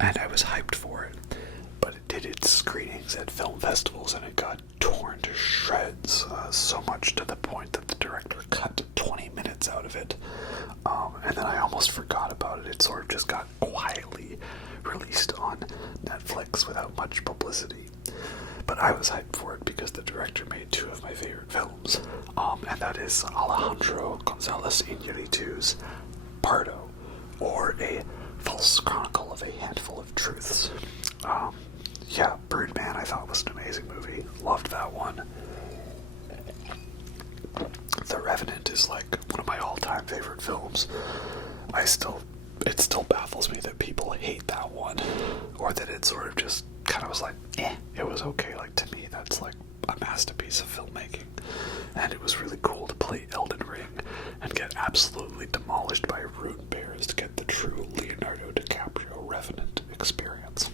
and I was hyped for it, but it did its screenings at film festivals and it got torn to shreds, so much to the point that the director cut 20 minutes out of it, and then I almost forgot about it. It sort of just got quietly released on Netflix without much publicity. But I was hyped for it because the director made two of my favorite films, and that is Alejandro González Iñárritu's Bardo, or A False Chronicle of a Handful of Truths. Yeah, Birdman I thought was an amazing movie. Loved that one. The Revenant is like one of my all-time favorite films. It still baffles me that people hate that one, or that it sort of just kind of was like, it was okay. Like, to me, that's like a masterpiece of filmmaking. And it was really cool to play Elden Ring and get absolutely demolished by rune bears to get the true Leonardo DiCaprio Revenant experience.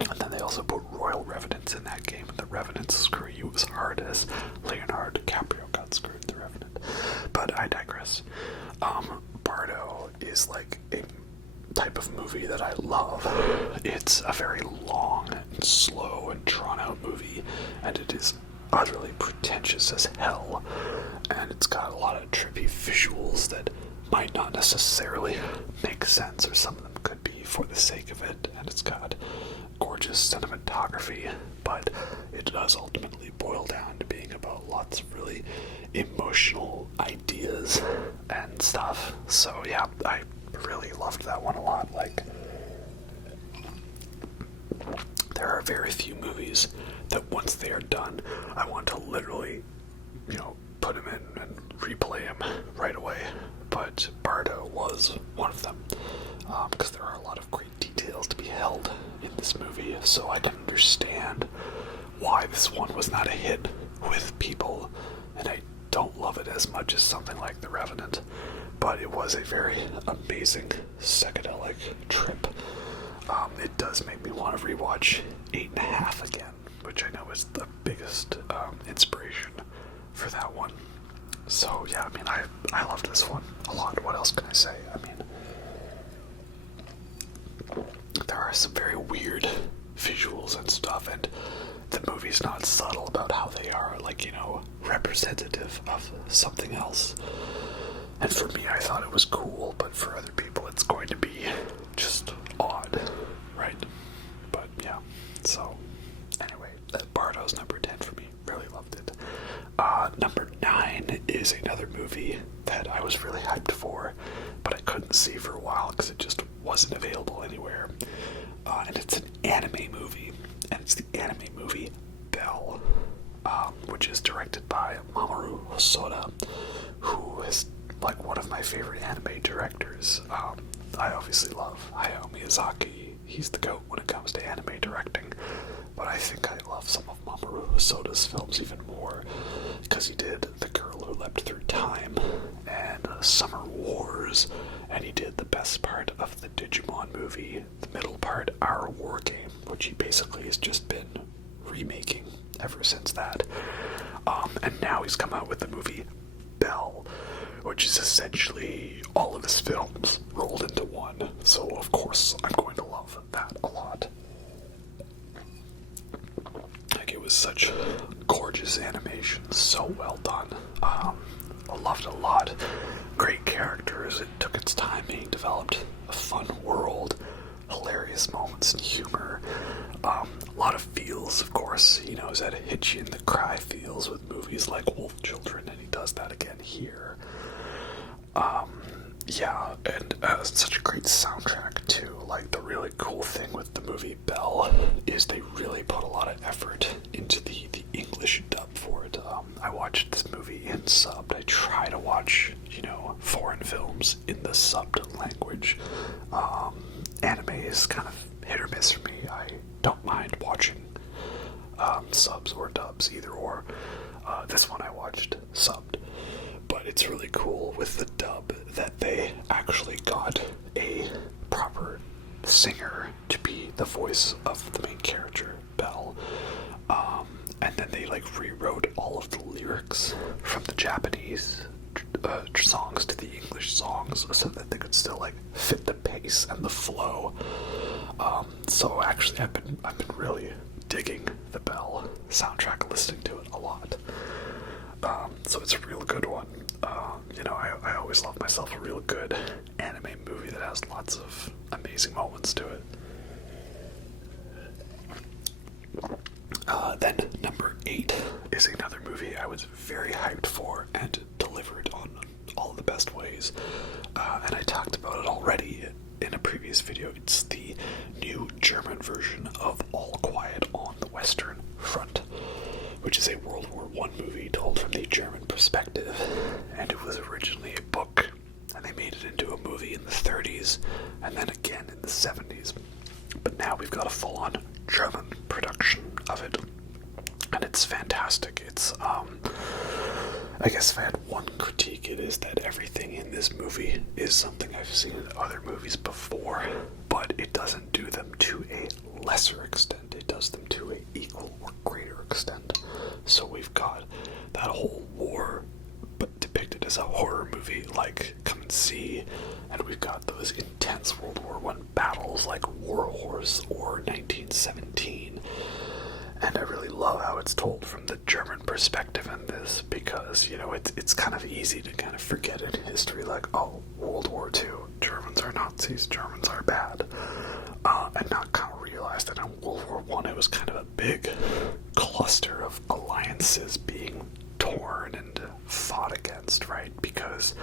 And then they also put Royal Revenants in that game, and the Revenants screw you as hard as Leonardo DiCaprio got screwed the Revenant. But I digress. Bardo is like a type of movie that I love. It's a very long and slow and drawn out movie, and it is utterly pretentious as hell, and it's got a lot of trippy visuals that might not necessarily make sense, or some of them could be for the sake of it, and it's got gorgeous cinematography, but it does ultimately boil down to being about lots of really emotional ideas and stuff. So yeah, I really loved that one a lot. Like, there are very few movies that once they are done, I want to literally, you know, put them in and replay them right away. But Bardo was one of them, because there are a lot of great details to be held in this movie, so I can understand why this one was not a hit with people, and I don't love it as much as something like The Revenant, but it was a very amazing psychedelic trip. It does make me want to rewatch 8.5 again, which I know is the biggest inspiration for that one. So yeah, I mean, I loved this one a lot. What else can I say? I mean, are some very weird visuals and stuff, and the movie's not subtle about how they are, like, you know, representative of something else. And for me, I thought it was cool, but for other people, it's going to be just odd, right? But yeah, so anyway, Bardo's number 10 for me. Really loved it. Number 9 is another movie that I was really hyped for, but I couldn't see for a while because it just wasn't available anywhere. And it's an anime movie, and it's the anime movie Belle, which is directed by Mamoru Hosoda, who is like one of my favorite anime directors. I obviously love Hayao Miyazaki. He's the GOAT when it comes to anime directing, but I think I love some of Mamoru Hosoda's films even more, because he did The Girl Who Leapt Through Time and Summer Wars, and he did the best part of the Digimon movie, the middle part, Our War Game, which he basically has just been remaking ever since that. And now he's come out with the movie Belle, which is essentially all of his films rolled into one, so of course I'm going to love that a lot. Like, it was such gorgeous animation, so well done. I loved it a lot. Great characters, it took its time being developed, a fun world, hilarious moments and humor, a lot of feels, of course. He knows how to hit you in the cry feels with movies like Wolf Children, and he does that again here. Yeah, and such a great soundtrack too. Like, the really cool thing with the movie Belle is they really put a lot of effort into the English dub for it. I watched this movie in subbed. I try to watch, you know, foreign films in the subbed language. Anime is kind of hit or miss for me. I don't mind watching subs or dubs, either or. This one I watched subbed. But it's really cool with the dub that they actually got a proper singer to be the voice of the main character, Belle. And then they like rewrote all of the lyrics from the Japanese songs to the English songs so that they could still like fit the pace and the flow. So actually I've been really digging the Belle soundtrack, listening to it a lot. So it's a real good one. You know, I always love myself a real good anime movie that has lots of amazing moments to it. Then number 8 is another movie I was very hyped for and delivered on all the best ways. And I talked about it already in a previous video. It's the new German version of All Quiet on the Western Front, which is a World War I movie told from the German perspective, and it was originally a book, and they made it into a movie in the 30s, and then again in the 70s. But now we've got a full-on German production of it, and it's fantastic. It's, I guess if I had one critique, it is that everything in this movie is something I've seen in other movies before, but it doesn't do them to a lesser extent. It does them to an equal or greater extent. So we've got that whole war, but depicted as a horror movie like Come and See, and we've got those intense World War I battles like War Horse or 1917. And I really love how it's told from the German perspective in this, because, you know, it's kind of easy to kind of forget in history, like, oh, World War II, Germans are Nazis, Germans are bad, and not kind of realize that in World War I it was kind of a big cluster of alliances being torn and fought against, right? Because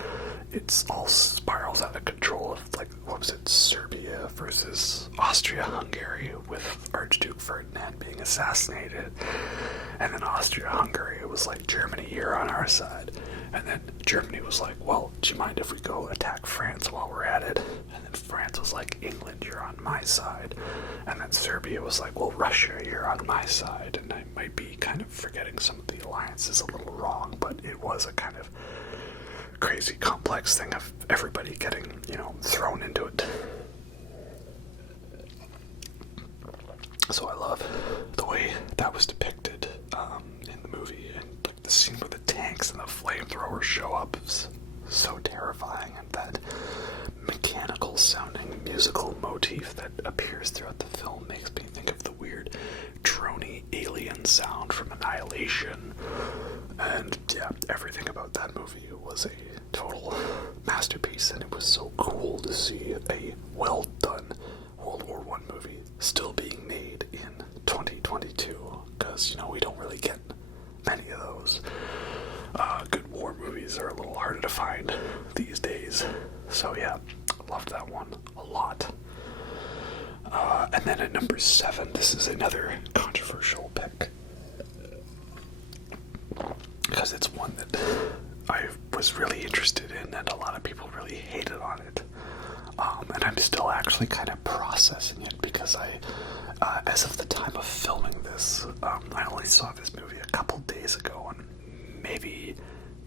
it's all spirals out of control of, like, what was it, Serbia versus Austria-Hungary, with Archduke Ferdinand being assassinated, and then Austria-Hungary, it was like, Germany, you're on our side, and then Germany was like, well, do you mind if we go attack France while we're at it? And then France was like, England, you're on my side, and then Serbia was like, well, Russia, you're on my side. And I might be kind of forgetting some of the alliances a little wrong, but it was a kind of crazy complex thing of everybody getting, you know, thrown into it. So I love the way that was depicted in the movie, and like the scene where the tanks and the flamethrowers show up is so terrifying, and that mechanical sounding musical motif that appears throughout the film makes me think of the weird drony alien sound from Annihilation. And yeah, everything about that movie was a total masterpiece, and it was so cool to see a well done World War I movie still being made in 2022, because we don't really get many of those. Good war movies are a little harder to find these days. So yeah, loved that one a lot. And then at number 7, this is another controversial pick, because it's one that I was really interested in and a lot of people really hated on it. And I'm still actually kind of processing it, because as of the time of filming this, I only saw this movie a couple days ago, and maybe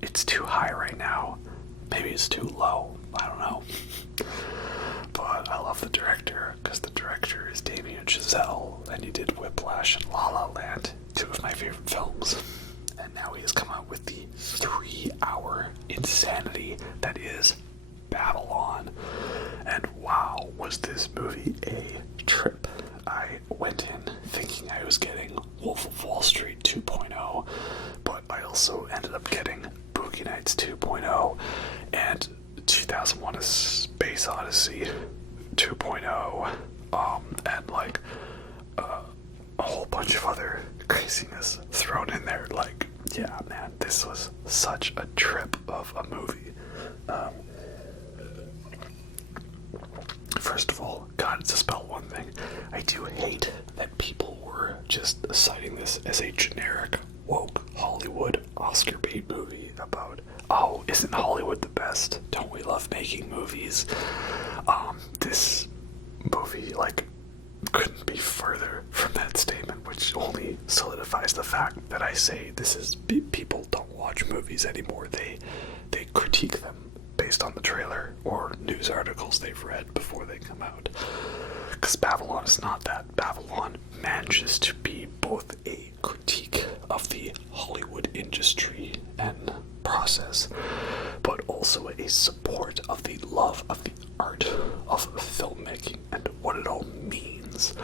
it's too high right now, maybe it's too low, I don't know. But I love the director, because the director is Damien Chazelle, and he did Whiplash and La La Land, 2 of my favorite films. And now he has come out with the 3-hour insanity that is Babylon. And wow, was this movie a trip. I went in thinking I was getting Wolf of Wall Street 2.0, but I also ended up getting Boogie Nights 2.0 and 2001: A Space Odyssey 2.0, and like a whole bunch of other craziness thrown in there. Like, yeah, man, this was such a trip of a movie. First of all, gotta dispel one thing. I do hate that people were just citing this as a generic, woke Hollywood Oscar bait movie about, oh, isn't Hollywood the best? Don't we love making movies? This movie, like, couldn't be further from that statement, which only solidifies the fact that I say this is people don't watch movies anymore. They critique them based on the trailer or news articles they've read before they come out. Because Babylon is not that. Babylon manages to be both a critique of the Hollywood industry and process, but also a support of the love of the art of filmmaking and what it all means.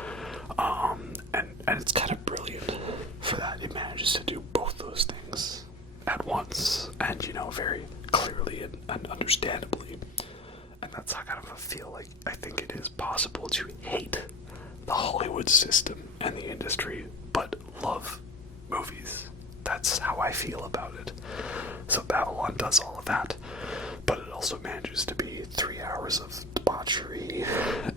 And it's kind of brilliant for that. It manages to do both those things at once, and very clearly and understandably. And that's how kind of I feel like I think it is possible to hate the Hollywood system and the industry, but love movies. That's how I feel about it. So Babylon does all of that, but it also manages to be 3 hours of debauchery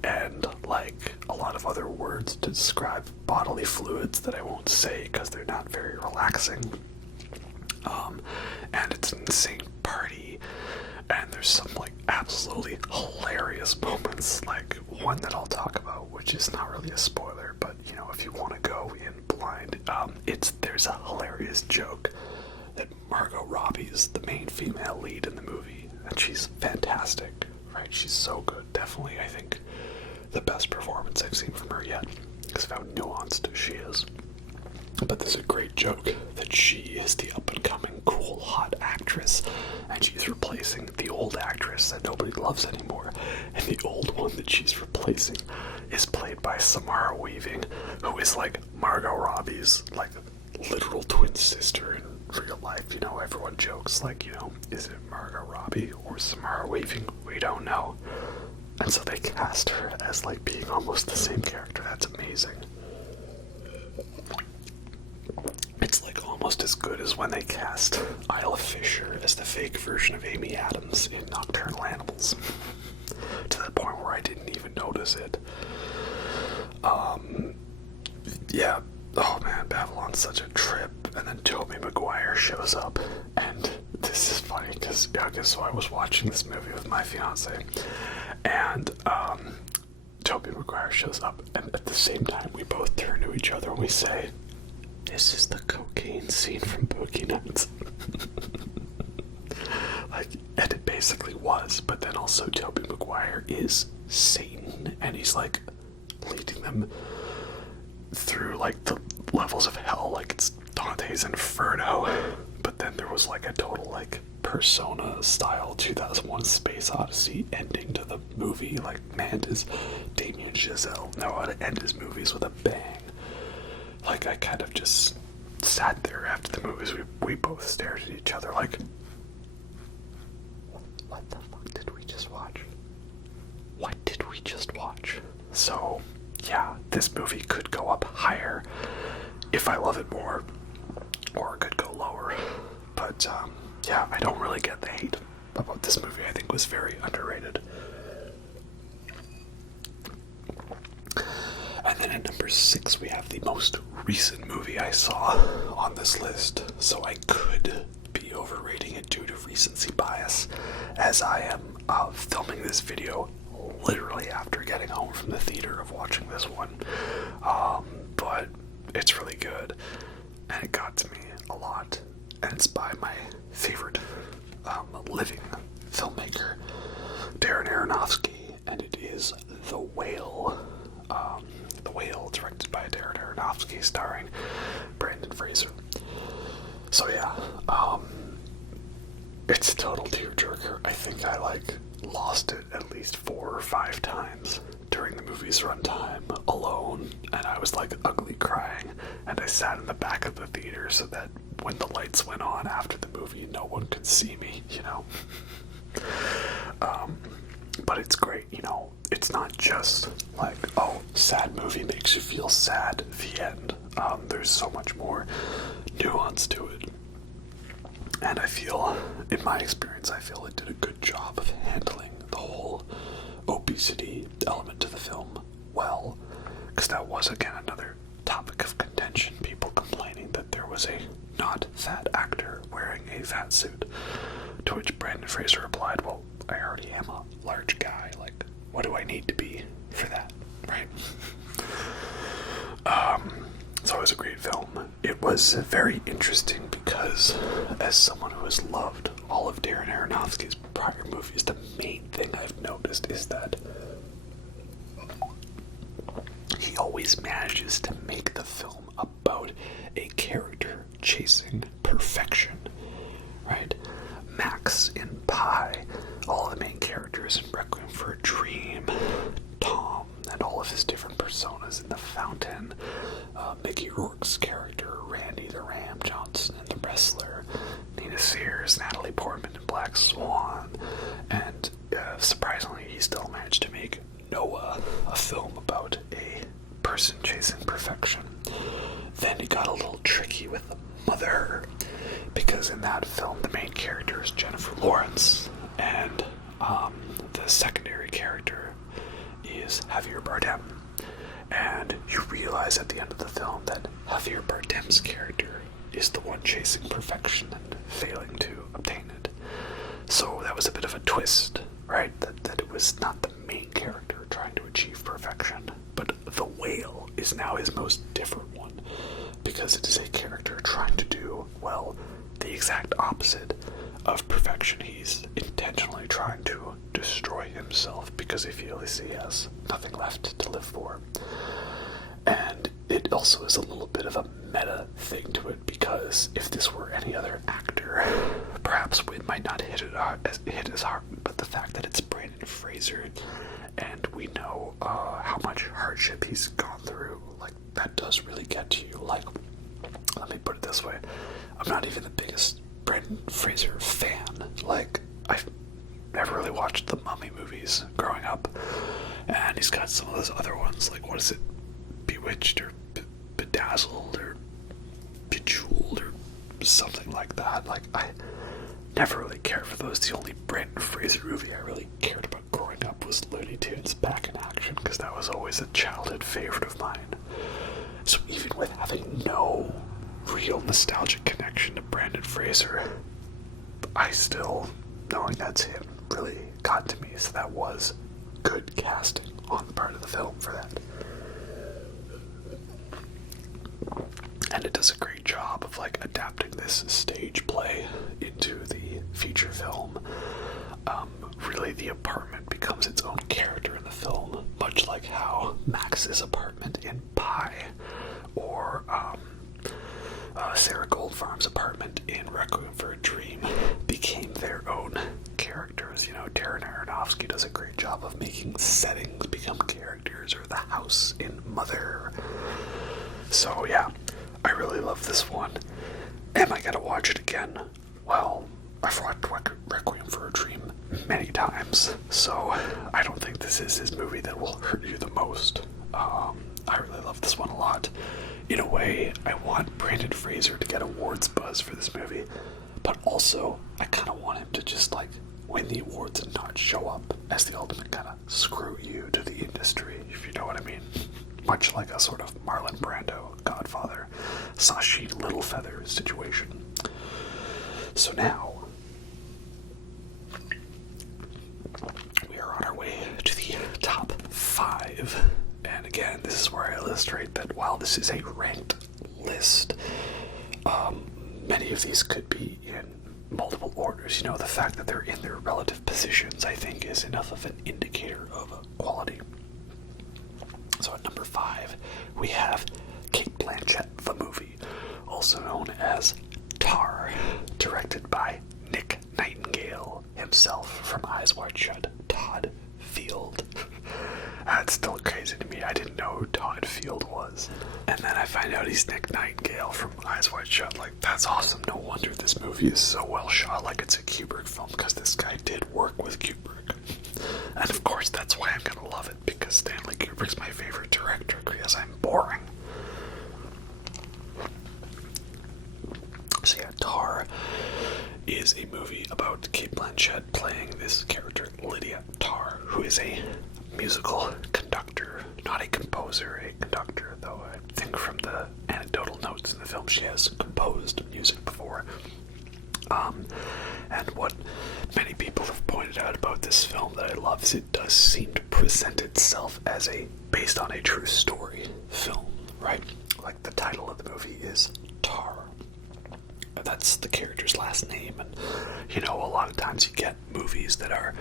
and like a lot of other words to describe bodily fluids that I won't say because they're not very relaxing. And it's an insane party, and there's some like absolutely hilarious moments, like one that I'll talk about, which is not really a spoiler, but if you want to go in blind, there's a hilarious joke that Margot Robbie is the main female lead in the movie, and she's fantastic, right? She's so good. Definitely, I think, the best performance I've seen from her yet, because of how nuanced she is. But there's a great joke that she is the up-and-coming, cool, hot actress, and she's replacing the old actress that nobody loves anymore. And the old one that she's replacing is played by Samara Weaving, who is like Margot Robbie's like literal twin sister in real life. Everyone jokes like, is it Margot Robbie or Samara Weaving? We don't know. And so they cast her as like being almost the same character. That's amazing. It's like almost as good as when they cast Isla Fisher as the fake version of Amy Adams in Nocturnal Animals. To the point where I didn't even notice it. Yeah. Oh man, Babylon's such a trip. And then Tobey Maguire shows up. And this is funny because, so I was watching this movie with my fiance. And, Tobey Maguire shows up. And at the same time, we both turn to each other and we say, "This is the cocaine scene from Boogie Nights." And it basically was, but then also Tobey Maguire is Satan, and he's like leading them through like the levels of hell, like it's Dante's Inferno. But then there was like a total like Persona style 2001 Space Odyssey ending to the movie. Like, man, does Damien Chazelle know how to end his movies with a bang. Like, I kind of just sat there after the movies. We both stared at each other like, what the fuck did we just watch? What did we just watch? So, yeah, this movie could go up higher if I love it more, or it could go lower. But, yeah, I don't really get the hate about this movie. I think it was very underrated. And then at number 6, we have the most recent movie I saw on this list. So I could be overrating it due to recency bias, as I am filming this video literally after getting home from the theater of watching this one. But it's really good, and it got to me a lot. And it's by my favorite living filmmaker, Darren Aronofsky, and it is The Whale. The Whale, directed by Darren Aronofsky, starring Brendan Fraser. So yeah, it's a total tearjerker. I think I lost it at least 4 or 5 times during the movie's runtime alone, and I was ugly crying, and I sat in the back of the theater so that when the lights went on after the movie, no one could see me, but it's great, it's not just sad movie makes you feel sad, the end. There's so much more nuance to it. And I feel, in my experience, it did a good job of handling the whole obesity element to the film well, because that was, again, another topic of contention, people complaining that there was a not fat actor wearing a fat suit, to which Brendan Fraser replied, well, I already am a large guy, what do I need to be for that, right? So it was a great film. It was very interesting because, as someone who has loved all of Darren Aronofsky's prior movies, the main thing I've noticed is that he always manages to make the film about a character chasing perfection, right? Max in Pi, all the main characters in Requiem for a Dream, Tom, and all of his different personas in The Fountain, Mickey Rourke's character, Randy the Ram Johnson in The Wrestler, Nina Sears, Natalie Portman in Black Swan, and surprisingly, he still managed to make Noah, a film about a person chasing perfection. Then it got a little tricky with the mother, because in that film, the main character is Jennifer Lawrence, and the secondary character is Javier Bardem. And you realize at the end of the film that Javier Bardem's character is the one chasing perfection and failing to obtain it. So that was a bit of a twist, right? That it was not the main character trying to achieve perfection, but the whale is now his most different one, because it is a character trying to do, well, the exact opposite of perfection. He's intentionally trying to destroy himself because he feels he has nothing left to live for. And it also is a little bit of a meta thing to it, because if this were any other actor, perhaps it might not hit as hard, but the fact that it's Brendan Fraser, and we know how much hardship he's gone through, that does really get to you. Let me put it this way, I'm not even the biggest Brendan Fraser fan. I've never really watched the Mummy movies growing up, and he's got some of those other ones, what is it, Bewitched or Bedazzled or Bejeweled or something like that. I never really cared for those. The only Brendan Fraser movie I really cared about growing up was Looney Tunes Back in Action, because that was always a childhood favorite of mine. So even with having no real nostalgic connection to Brendan Fraser, I still, knowing that's him, really got to me. So that was good casting on the part of the film for that. And it does a great job of adapting this stage play into the feature film. Really, the apartment becomes its own character in the film, much like how Max's apartment in Pi, or Sarah Goldfarm's apartment in Requiem for a Dream became their own characters. You know, Darren Aronofsky does a great job of making settings become characters, or the house in Mother. So yeah, I really love this one. Am I gonna watch it again? Well, I've watched Requiem for a Dream many times, so I don't think this is his movie that will hurt you the most. I really love this one a lot. In a way, I want Brandon Fraser to get awards buzz for this movie, but also I kind of want him to just like win the awards and not show up as the ultimate kind of screw you to the industry, if you know what I mean. Much like a sort of Marlon Brando, Godfather, Sashi Littlefeather situation. So now, we are on our way to the top 5. And again, this is where I illustrate that while this is a ranked list, many of these could be in multiple orders. You know, the fact that they're in their relative positions, I think, is enough of an indicator of quality. So at number 5, we have Cate Blanchett, the movie, also known as Tar, directed by Nick Nightingale himself from Eyes Wide Shut, Todd Field. That's still crazy to me. I didn't know who Todd Field was. And then I find out he's Nick Nightingale from Eyes Wide Shut. Like, that's awesome. No wonder this movie is so well shot, like it's a Kubrick film, because this guy did work with Kubrick. And of course, that's why I'm gonna love it, because Stanley Kubrick's my favorite director, because I'm boring. So yeah, Tar is a movie about Cate Blanchett playing this character, Lydia Tarr, who is a musical conductor, not a composer, a conductor, though I think from the anecdotal notes in the film she has composed music before. And what many people have pointed out about this film that I love is it does seem to present itself as a based on a true story film, right? Like the title of the movie is Tar. That's the character's last name, and you know, a lot of times you get movies that are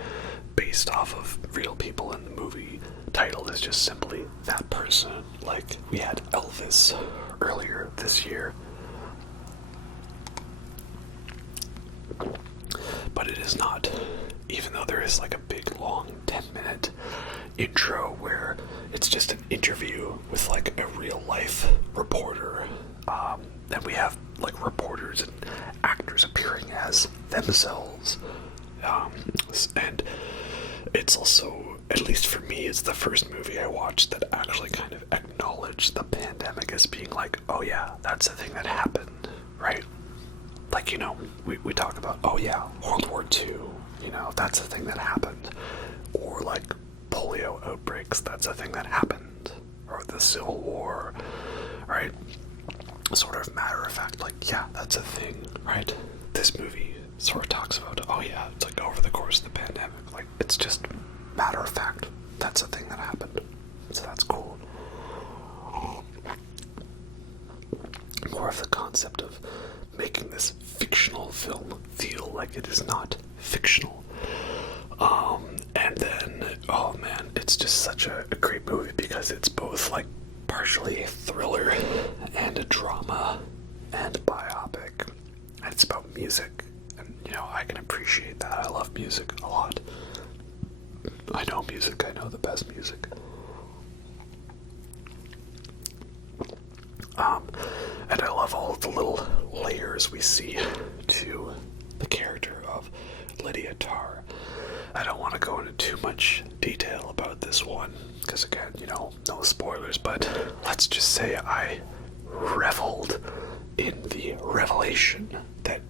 based off of real people, and the movie title is just simply that person. Like we had Elvis earlier this year. But it is not, even though there is like a big long 10-minute intro where it's just an interview with like a real life reporter, and we have like reporters and actors appearing as themselves, and it's also, at least for me, it's the first movie I watched that actually kind of acknowledged the pandemic as being like, oh yeah, that's the thing that happened, right? Like, you know, we talk about, oh yeah, World War II, you know, that's a thing that happened. Or like polio outbreaks, that's a thing that happened. Or the Civil War, right? Sort of matter of fact, like, yeah, that's a thing, right? This movie sort of talks about, oh yeah, it's like over the course of the pandemic, like, it's just matter of fact, that's a thing that happened. So that's cool. More of the concept of making this fictional film feel like it is not fictional. And then, oh man, it's just such a great movie because it's both like partially a thriller and a drama and a biopic. And it's about music. And, you know, I can appreciate that. I love music a lot. I know music. I know the best music. And I love all of the little layers we see to the character of Lydia Tarr. I don't want to go into too much detail about this one, because again, you know, no spoilers, but let's just say I reveled in the revelation that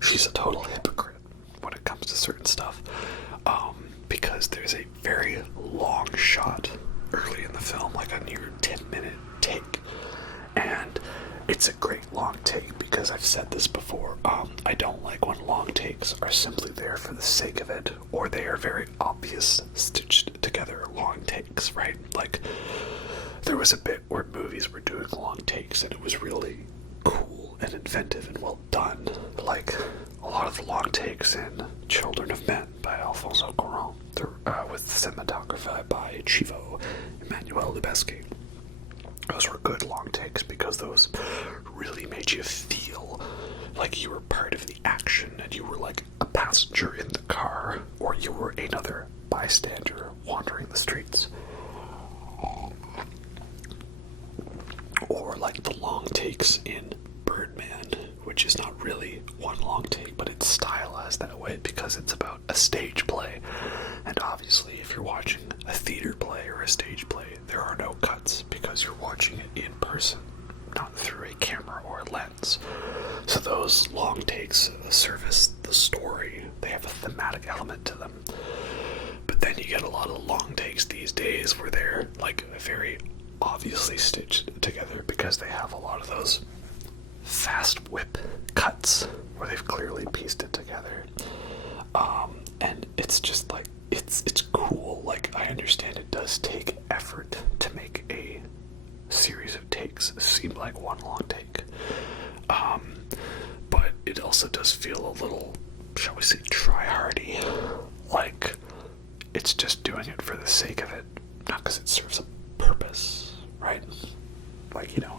she's a total hypocrite when it comes to certain stuff, because there's a very long shot early in the film, like a near 10-minute take, and it's a great long take because I've said this before. I don't like when long takes are simply there for the sake of it, or they are very obvious stitched together long takes, right? Like, there was a bit where movies were doing long takes and it was really cool and inventive and well done. Like, a lot of the long takes in Children of Men by Alfonso Cuarón, with cinematography by Chivo Emmanuel Lubezki. Those were good long takes because those really made you feel passenger in the car, or you were another bystander wandering the streets. Or like the long takes in Birdman, which is not really one long take, but it's stylized that way because it's about a stage play. And obviously, if you're watching a theater play or a stage play, there are no cuts because you're watching it in person, not through a camera or a lens. So those long takes service the story. They have a thematic element to them. But then you get a lot of long takes these days where they're like very obviously stitched together because they have a lot of those fast whip cuts where they've clearly pieced it together. And it's just like, it's cool. Like, I understand it does take effort to make a series of takes seem like one long take. But it also does feel a little, shall we say, try-hardy. Like, it's just doing it for the sake of it, not because it serves a purpose, right? Like, you know.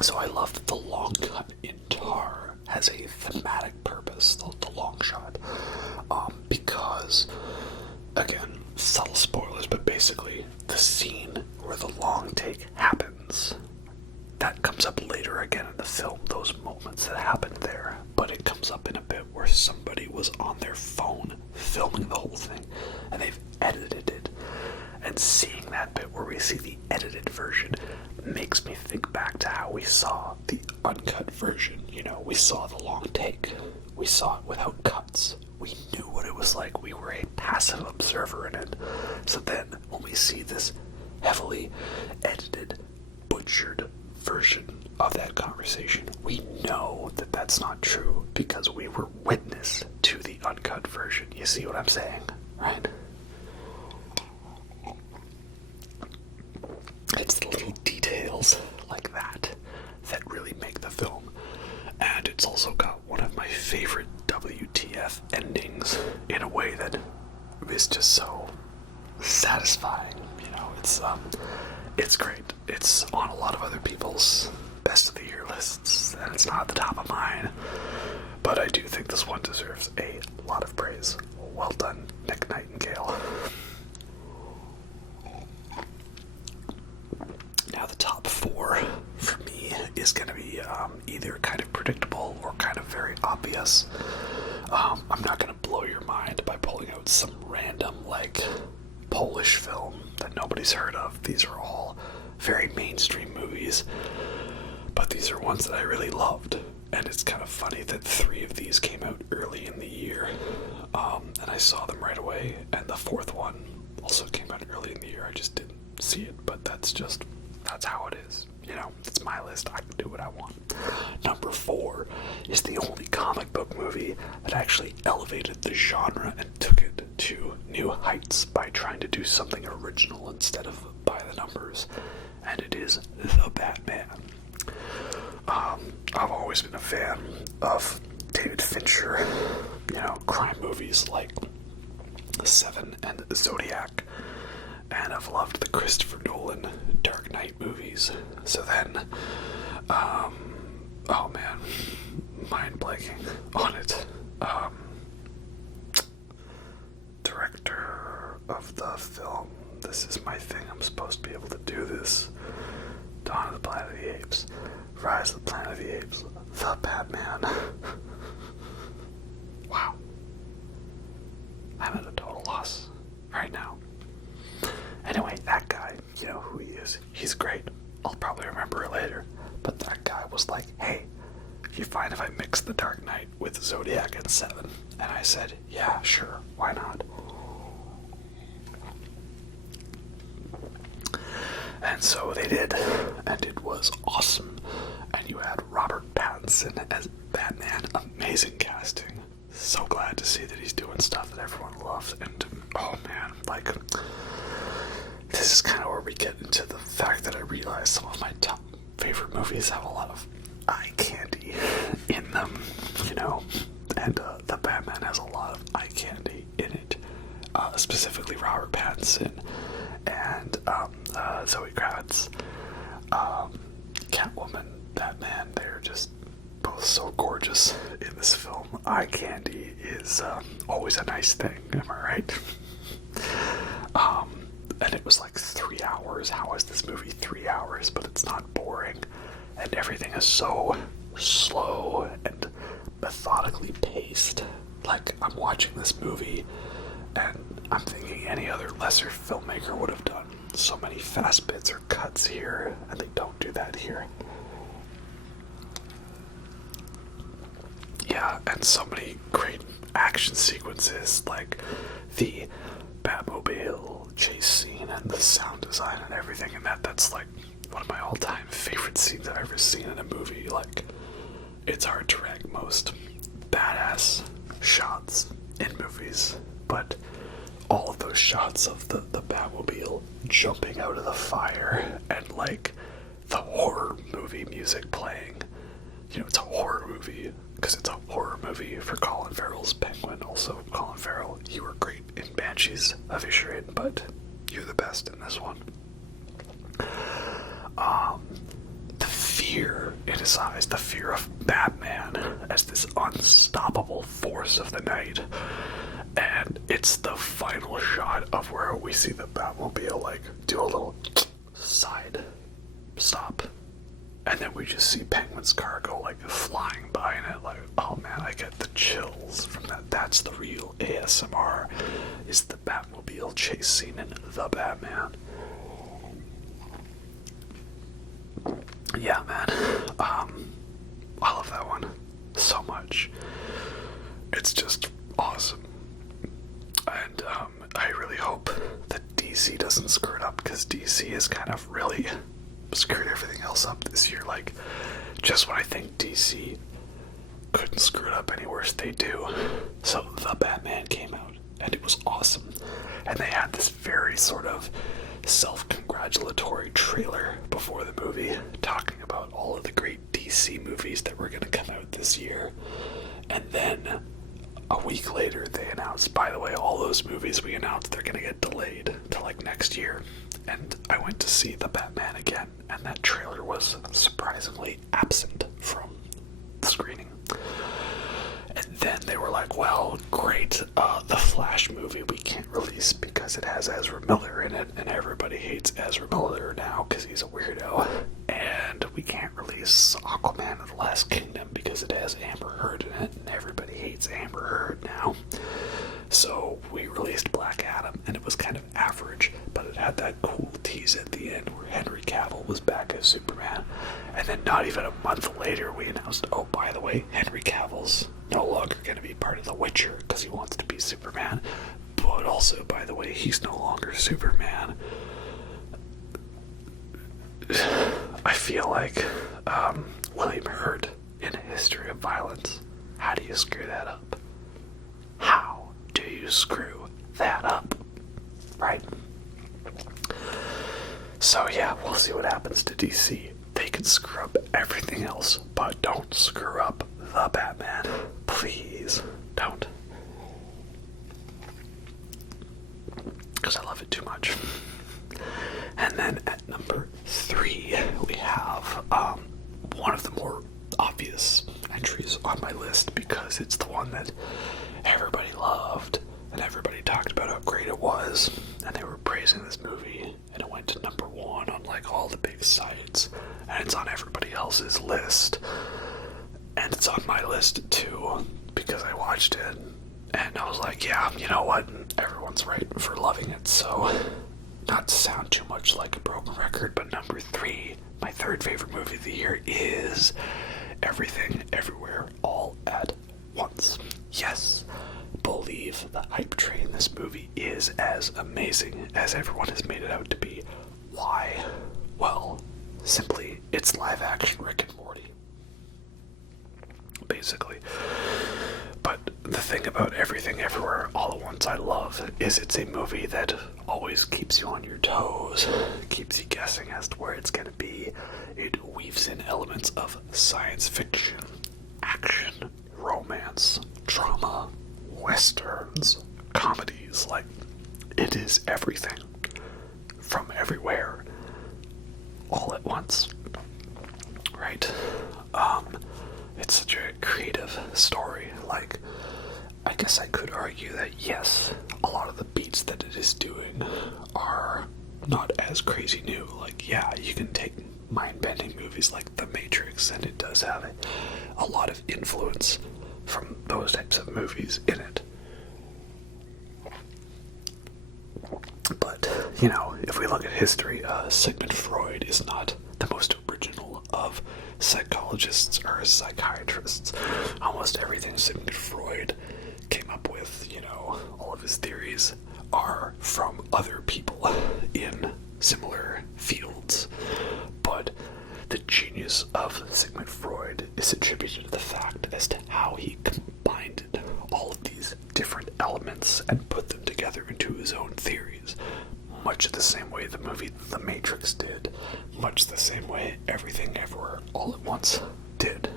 So I love that the long cut in Tar has a thematic purpose, the long shot, because, again, subtle spoilers, but basically the scene where the long take happens, that comes up later again in the film, those moments that happened there, but it comes up in a bit where somebody was on their phone filming the whole thing, and they've edited it. And seeing that bit where we see the edited version makes me think back to how we saw the uncut version. You know, we saw the long take. We saw it without cuts. We knew what it was like. We were a passive observer in it. So then, when we see this heavily edited, butchered version of that conversation, we know that that's not true because we were witness to the uncut version. You see what I'm saying, right? It's the little details like that that really make the film. And it's also got one of my favorite WTF endings in a way that is just so satisfying. You know, it's great. It's on a lot of other people's best of the year lists, and it's not at the top of mine. But I do think this one deserves a lot of praise. Well done, Nick Nightingale. Now the top four for me is going to be either kind of predictable or kind of very obvious. I'm not going to blow your mind by pulling out some random, like, Polish film that nobody's heard of. These are all very mainstream movies, but these are ones that I really loved. And it's kind of funny that 3 of these came out early in the year, and I saw them right away, and the 4th one also came out early in the year. I just didn't see it, but that's how it is. You know, it's my list. I can do what I want. Number 4 is the only comic book movie that actually elevated the genre and took it to new heights by trying to do something original instead of by the numbers, and it is The Batman. I've always been a fan of David Fincher, you know, crime movies like Seven and Zodiac, and I've loved the Christopher Nolan Dark Knight movies. So then, oh man, mind blanking on it. Director of the film, this is my thing, I'm supposed to be able to do this. Dawn of the Planet of the Apes, Rise of the Planet of the Apes, The Batman. Wow. I'm at a total loss right now. Anyway, that guy, you know who he is. He's great. I'll probably remember it later. But that guy was like, hey, you fine if I mix The Dark Knight with Zodiac and Seven? And I said, yeah, sure, why not? And so they did, and it was awesome. And you had Robert Pattinson as Batman. Amazing casting. So glad to see that he's doing stuff that everyone loves. And, oh man, like, this is kind of where we get into the fact that I realize some of my top favorite movies have a lot of eye candy in them, you know, and The Batman has a lot of eye candy in it, specifically Robert Pattinson and Zoe Kravitz, Catwoman, Batman. They're just both so gorgeous in this film. Eye candy is always a nice thing, am I right? And it was like 3 hours. How is this movie 3 hours? But it's not boring. And everything is so slow and methodically paced. Like, I'm watching this movie and I'm thinking any other lesser filmmaker would have done so many fast bits or cuts here, and they don't do that here. Yeah, and so many great action sequences, like the Batmobile chase scene and the sound design and everything, and that's like one of my all-time favorite scenes I've ever seen in a movie. Like, it's hard to rank most badass shots in movies, but all of those shots of the Batmobile jumping out of the fire and like the horror movie music playing. You know, it's a horror movie because it's a horror movie for Colin Farrell's Penguin. Also, Colin Farrell, you were great in Banshees of Inisherin, but you're the best in this one. The fear in his eyes, the fear of Batman as this unstoppable force of the night. And it's the final shot of where we see the Batmobile like do a little side stop, and then we just see Penguin's car go like flying by in it. Like, oh man, I get the chills from that. That's the real ASMR, is the Batmobile chase scene in The Batman. Yeah, man. I love that one so much. It's just awesome. And I really hope that DC doesn't screw it up, because DC has kind of really screwed everything else up this year. Like, just when I think DC couldn't screw it up any worse, they do. So The Batman came out, and it was awesome. And they had this very sort of self-congratulatory trailer before the movie, talking about all of the great DC movies that were going to come out this year. And then a week later, they announced, by the way, all those movies we announced, they're going to get delayed to like next year. And I went to see The Batman again, and that trailer was surprisingly absent from the screening. And then they were like, well, great, the Flash movie we can't release because it has Ezra Miller in it, and everybody hates Ezra Miller now because he's a weirdo. And we can't release Aquaman of the Last Kingdom because it has Amber Heard in it, and everybody hates Amber Heard now. So we released Black Adam, and it was kind of average, but it had that cool tease at the end where Henry Cavill was back as Superman. And then not even a month later, we announced, oh, by the way, Henry Cavill's no longer going to be part of The Witcher because he wants to be Superman. But also, by the way, he's no longer Superman. I feel like William Hurt in A History of Violence. How do you screw that up? How do you screw that up? Right? So yeah, we'll see what happens to DC. They can screw up everything else, but don't screw up The Batman. Please, don't. Because I love it too much. And then at number 3, we have one of the more obvious entries on my list, because it's the one that everybody loved and everybody talked about how great it was, and they were praising this movie, and it went to number 1 on like all the big sites, and it's on everybody else's list, and it's on my list too because I watched it and I was like, yeah, you know what, everyone's right for loving it. So not to sound too much like a broken record, but number 3, my third favorite movie of the year, is Everything Everywhere All at Once. Yes, believe the hype train. This movie is as amazing as everyone has made it out to be. Why? Well, simply, it's live action Rick and Morty, basically. But the thing about Everything Everywhere All at Once I love is it's a movie that always keeps you on your toes, keeps you guessing as to where it's going to be. It weaves in elements of science fiction, action, romance, drama, westerns, comedies. Like, it is everything from everywhere all at once, right? It's such a innovative story. Like, I guess I could argue that yes, a lot of the beats that it is doing are not as crazy new. Like, yeah, you can take mind-bending movies like The Matrix, and it does have a lot of influence from those types of movies in it. But, you know, if we look at history, Sigmund Freud is not the most original of psychologists or psychiatrists. Almost everything Sigmund Freud came up with, you know, all of his theories are from other people in similar fields. But the genius of Sigmund Freud is attributed to the fact as to how he combined all of these different elements and put them together into his own theories, much the same way the movie The Matrix did, much the same way Everything Everywhere All at Once did.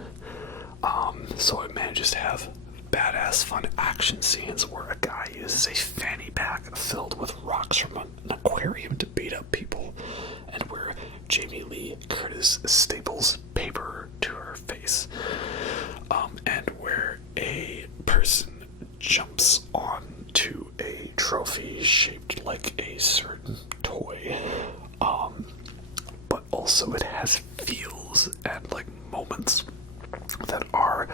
So it manages to have badass fun action scenes where a guy uses a fanny pack filled with rocks from an aquarium to beat up people, and where Jamie Lee Curtis staples paper to her face, and where a person jumps onto a trophy shaped like a certain toy. But also it has feels and like moments that are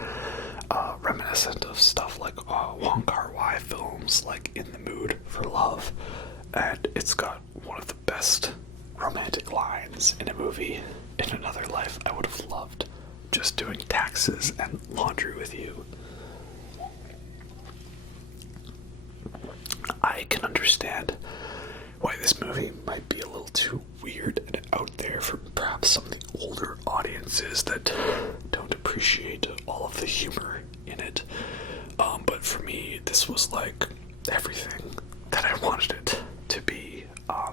reminiscent of stuff like Wong Kar-wai films like In the Mood for Love, and it's got one of the best romantic lines in a movie. In another life, I would have loved just doing taxes and laundry with you. I can understand why this movie might be a little too weird and out there for perhaps some of the older audiences that don't appreciate all of the humor in it. But for me, this was like everything that I wanted it to be.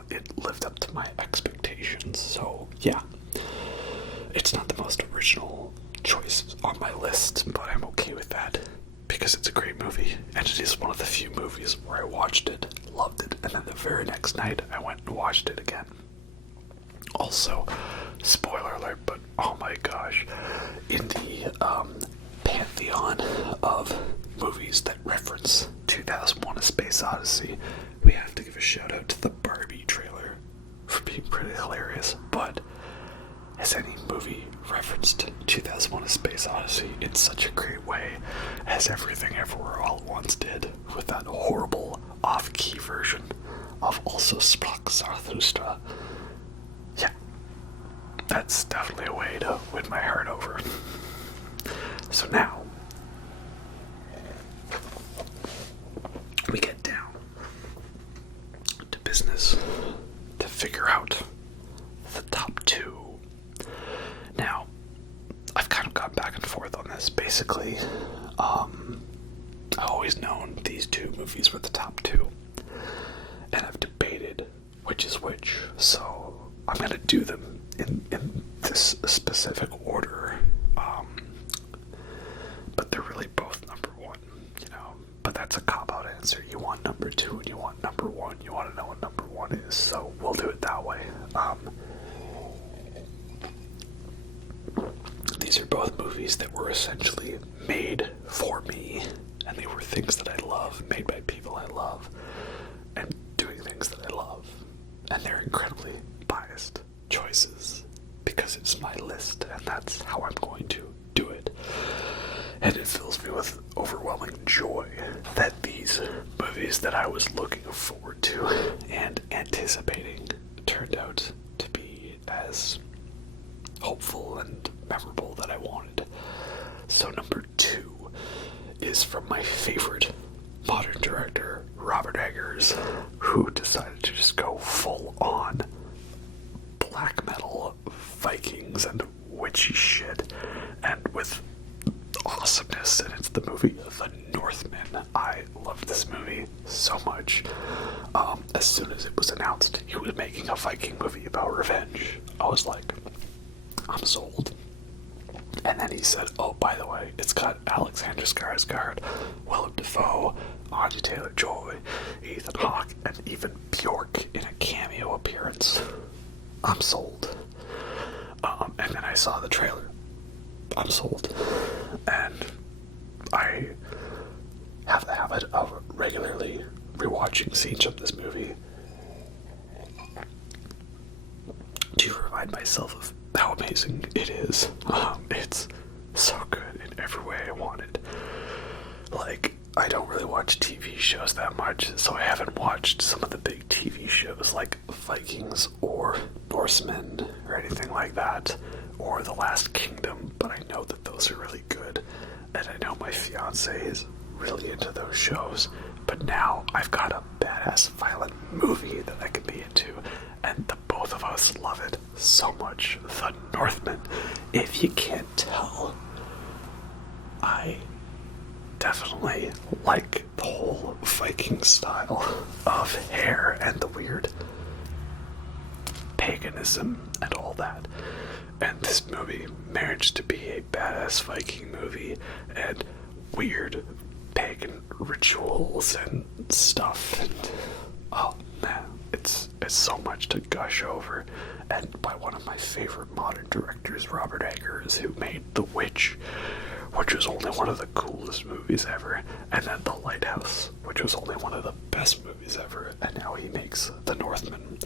It lived up to my expectations. So yeah, it's not the most original choice on my list, but I'm okay with that because it's a great movie, and it is one of the few movies where I watched it, loved it, and then the very next night I went and watched it again. Also, spoiler alert, but oh my gosh, in the pantheon of movies that reference 2001: A Space Odyssey, we have to give a shout out to the Barbie trailer for being pretty hilarious. But has any movie referenced 2001: A Space Odyssey in such a great way as Everything Everywhere All at Once did, with that horrible off-key version of Also Sprach Zarathustra? Yeah, that's definitely a way to win my heart over. So now, we get down to business to figure out the top two. Now, I've kind of gone back and forth on this. Basically, I've always known these two movies were the top two, and I've debated which is which, so I'm going to do them in this specific order, but they're really both number one, you know, but that's a cop-out answer. You want number two and you want number one. You want to know what number one is, so we'll do it that way. These are both movies that were essentially made for me, and they were things that I love, made by people I love, and doing things that I love. And they're incredibly biased choices, because it's my list, and that's how I'm going to do it. And it fills me with overwhelming joy that these movies that I was looking forward to and anticipating turned out to be as hopeful and memorable that I wanted. So number two is from my favorite modern director, Robert Eggers, who decided to just go full on black metal, Vikings, and witchy shit, and with awesomeness. And it's the movie The Northman. I loved this movie so much. As soon as it was announced he was making a Viking movie about revenge, I was like, I'm sold. And then he said, oh, by the way, it's got Alexander Skarsgård, Willem Dafoe, Anya Taylor-Joy, Ethan Hawke, and even Bjork in a cameo appearance. I'm sold. And then I saw the trailer. I'm sold. And I have the habit of regularly rewatching scenes of this movie to remind myself of how amazing it is. It's so good in every way I want it. Like, I don't really watch TV shows that much, so I haven't watched some of the big TV shows like Vikings or Norsemen or anything like that, or The Last Kingdom, but I know that those are really good, and I know my fiance is really into those shows, but now I've got a badass violent movie that I can be into, and the both of us love it so much. The Northman. If you can't tell, I definitely like the whole Viking style of hair and the weird paganism and all that. And this movie managed to be a badass Viking movie and weird pagan rituals and stuff. And oh man, it's so much to gush over. And by one of my favorite modern directors, Robert Eggers, who made The Witch, which was only one of the coolest movies ever, and then The Lighthouse, which was only one of the best movies ever, and now he makes The Northman.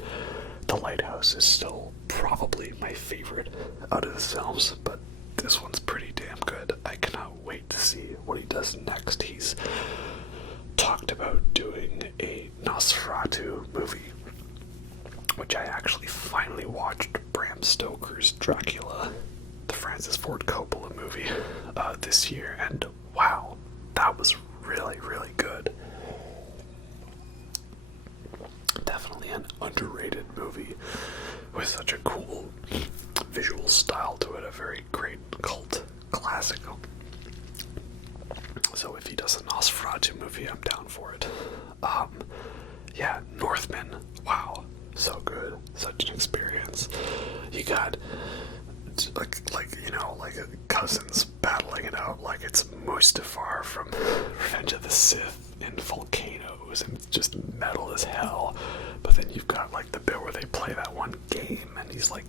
The Lighthouse is still probably my favorite out of the films, but this one's pretty damn good. I cannot wait to see what he does next. He's talked about doing a Nosferatu movie, which I actually finally watched Bram Stoker's Dracula, the Francis Ford Coppola movie, this year, and wow, that was really, really good. Definitely an underrated movie with such a cool visual style to it, a very great cult classic. So if he does a Nosferatu movie, I'm down for it. Yeah, Northman, wow, so good, such an experience. You got like cousins battling it out like it's Mustafar from Revenge of the Sith in volcanoes, and it's just metal as hell. But then you've got like the bit where they play that one game and he's like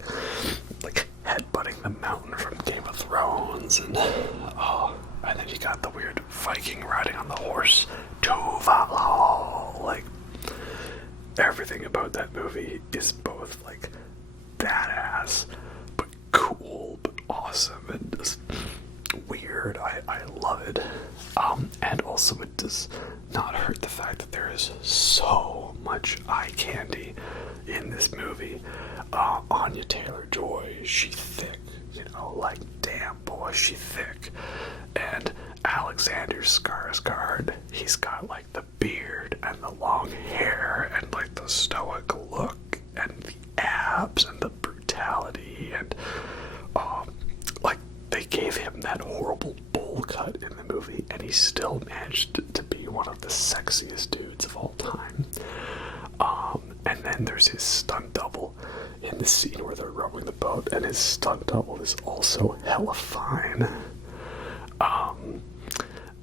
headbutting the mountain from Game of Thrones, and and then you got the weird Viking riding on the horse, Tuvalu. Like, everything about that movie is both like badass but cool but awesome and just weird. I love it. And also it does not hurt the fact that there is so much eye candy in this movie. Anya Taylor-Joy, she thick, like damn boy, she thick. And Alexander Skarsgård, he's got like the beard and the long hair and like the stoic look and the abs and the brutality, and like they gave him that horrible bowl cut in the movie and he still managed to be one of the sexiest dudes of all time. And then there's his stunt double in the scene where they're rowing the boat, and his stunt double is also hella fine.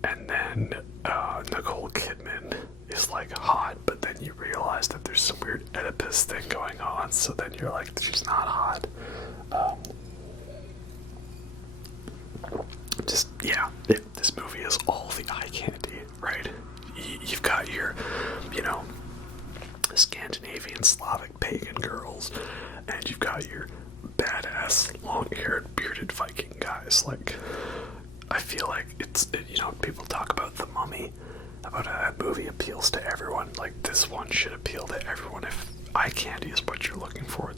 And then Nicole Kidman is like hot, but then you realize that there's some weird Oedipus thing going on, so then you're like, she's not hot. This movie is all the eye candy, right? You've got your, Scandinavian Slavic pagan girls, and you've got your badass long-haired bearded Viking guys. Like, I feel like people talk about The Mummy, about how that movie appeals to everyone. Like, this one should appeal to everyone. If eye candy is what you're looking for,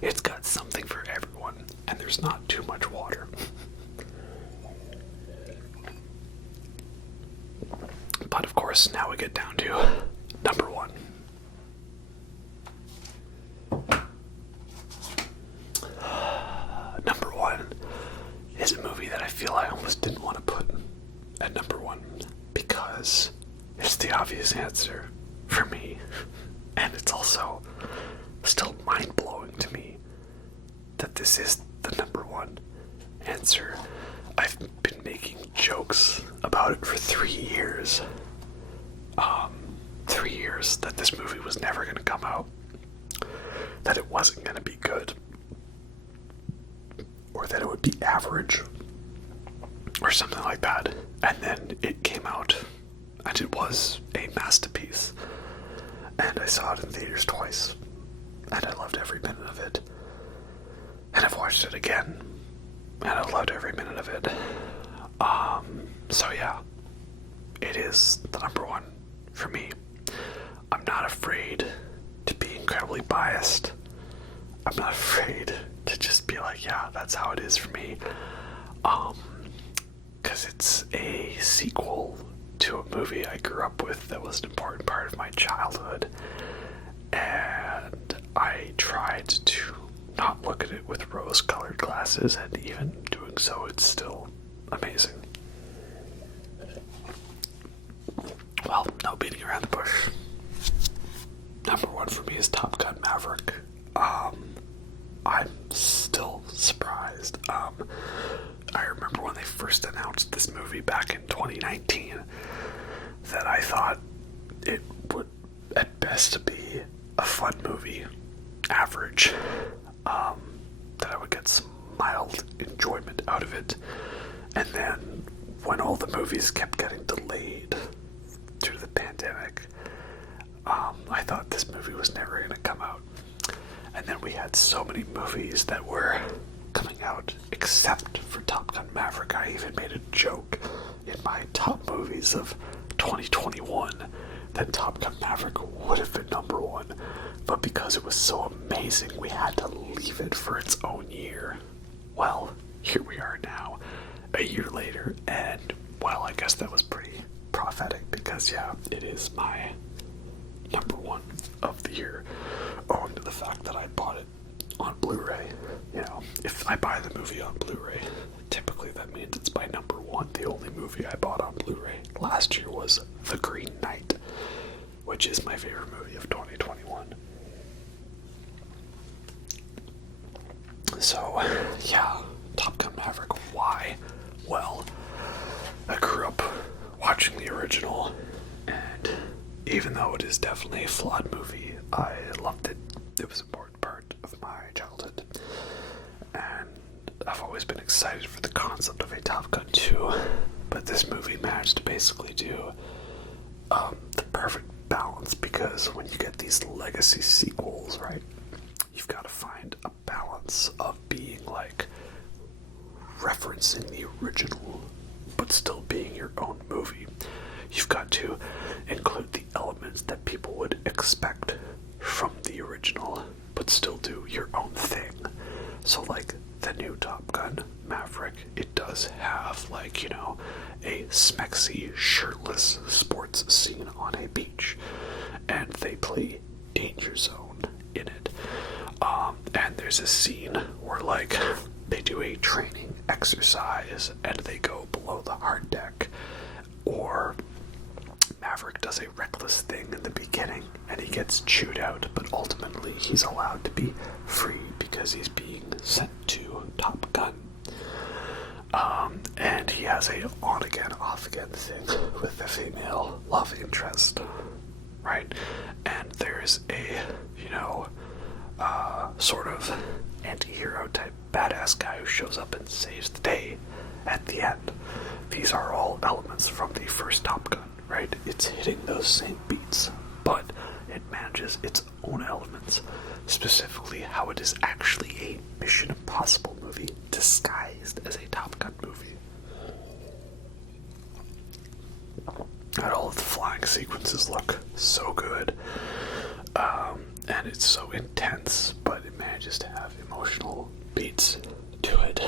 it's got something for everyone, and there's not too much water. But of course, now we get down to number one. Number one is a movie that I feel I almost didn't want to put at number one because it's the obvious answer for me, and it's also still mind-blowing to me that this is the number one answer. I've been making jokes about it for 3 years. 3 years that this movie was never going to come out, that it wasn't going to be good, or that it would be average, or something like that. And then it came out, and it was a masterpiece. And I saw it in theaters twice, and I loved every minute of it. And I've watched it again, and I've loved every minute of it. So yeah, it is the number one for me. I'm not afraid to be incredibly biased. I'm not afraid to just be like, yeah, that's how it is for me. Because it's a sequel to a movie I grew up with that was an important part of my childhood. And I tried to not look at it with rose-colored glasses, and even doing so, it's still amazing. Well, no beating around the bush. Number one for me is Top Gun Maverick. I'm still surprised. I remember when they first announced this movie back in 2019 that I thought it would at best be a fun movie, average, that I would get some mild enjoyment out of it. And then when all the movies kept getting delayed due to the pandemic, I thought this movie was never going to come out. And then we had so many movies that were coming out except for Top Gun Maverick. I even made a joke in my top movies of 2021 that Top Gun Maverick would have been number one, but because it was so amazing, we had to leave it for its own year. Well, here we are now, a year later, and, well, I guess that was pretty prophetic, because, yeah, it is my number one of the year, owing to the fact that I bought it on Blu-ray. You know, if I buy the movie on Blu-ray, typically that means it's my number one. The only movie I bought on Blu-ray last year was The Green Knight, which is my favorite movie of 2021. So, yeah, Top Gun Maverick. Why? Well, I grew up watching the original, and even though it is definitely a flawed movie, I loved it. It was an important part of my childhood, and I've always been excited for the concept of a Top Gun 2, but this movie managed to basically do the perfect balance, because when you get these legacy sequels, right, you've got to find a balance of being like referencing the original but still being your own movie. You've got to include the elements that people would expect from the original but still do your own thing. So like the new Top Gun Maverick, it does have, like, you know, a smexy shirtless sports scene on a beach, and they play Danger Zone in it. And there's a scene where, like, they do a training exercise and they go below the hard deck, or Maverick does a reckless thing in the beginning and he gets chewed out, but ultimately he's allowed to be free because he's being sent to Top Gun. And he has a on-again, off-again thing with the female love interest, right? And there's a, you know, sort of anti-hero type badass guy who shows up and saves the day at the end. These are all elements from the first Top Gun, right? It's hitting those same beats, but it manages its own elements, specifically how it is actually a Mission Impossible movie disguised as a Top Gun movie. And all of the flying sequences look so good, and it's so intense, but it manages to have emotional beats to it.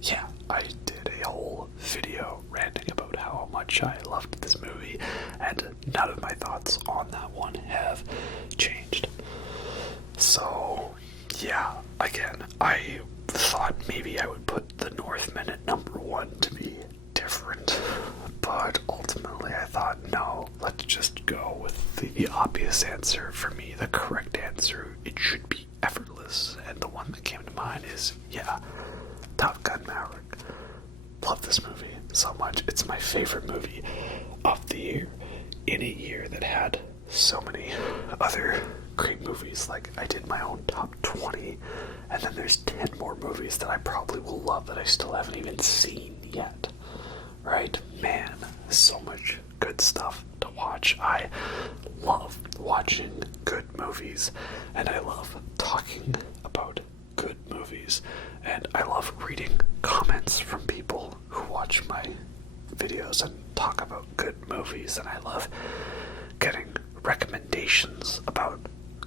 Yeah, I did a whole video ranting about how much I loved this movie, and none of my thoughts on that one have changed. So, yeah, again, I thought maybe I would put The Northman at number one to be different, but ultimately I thought, no, let's just go with the obvious answer for me, the correct answer. It should be Effortless, and the one that came to mind is, yeah, Top Gun Maverick. Love this movie so much. It's my favorite movie of the year, in a year that had so many other great movies. Like, I did my own top 20, and then there's 10 more movies that I probably will love that I still haven't even seen yet. right? Man, so much good stuff to watch. I love watching good movies, and I love talking about good movies, and I love reading comments from people who watch my videos and talk about good movies, and I love getting recommendations about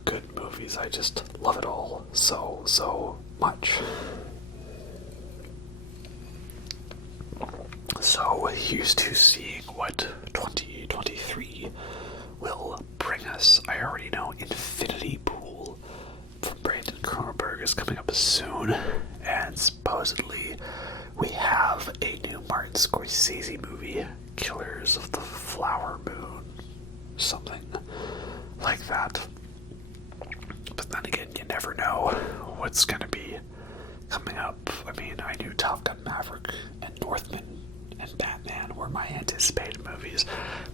good movies. I just love it all so much. So here's to seeing what 2023 will bring us. I already know Infinity Pool from Brandon Cronenberg is coming up soon, and supposedly we have a new Martin Scorsese movie, Killers of the Flower Moon, something like that. But then again, you never know what's gonna be coming up. I mean, I knew Top Gun Maverick and Northman and Batman were my anticipated movies,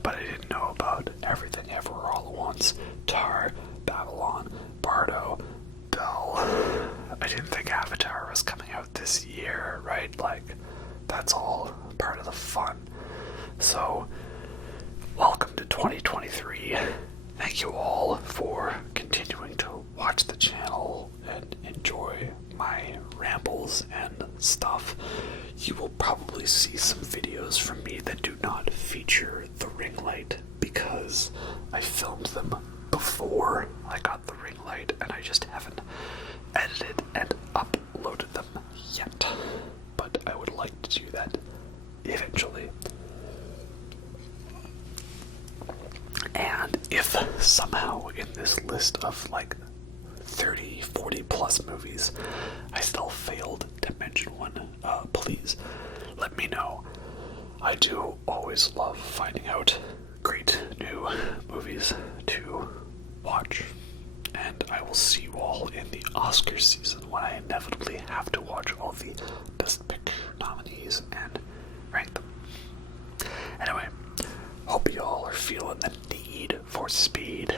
but I didn't know about Everything Everywhere All at Once, Tar, Babylon, Bardo, Belle. I didn't think Avatar was coming out this year, right? Like, that's all part of the fun. So, welcome to 2023. Thank you all for continuing to watch the channel and enjoy my rambles and stuff. You will probably see some videos from me that do not feature the ring light because I filmed them before I got the ring light and I just haven't edited and uploaded them yet. But I would like to do that eventually. And if somehow in this list of like 30, 40 plus movies I still failed to mention one, please let me know. I do always love finding out great new movies to watch. And I will see you all in the Oscar season when I inevitably have to watch all the Best Picture nominees and rank them. Anyway, hope you all are feeling the need for speed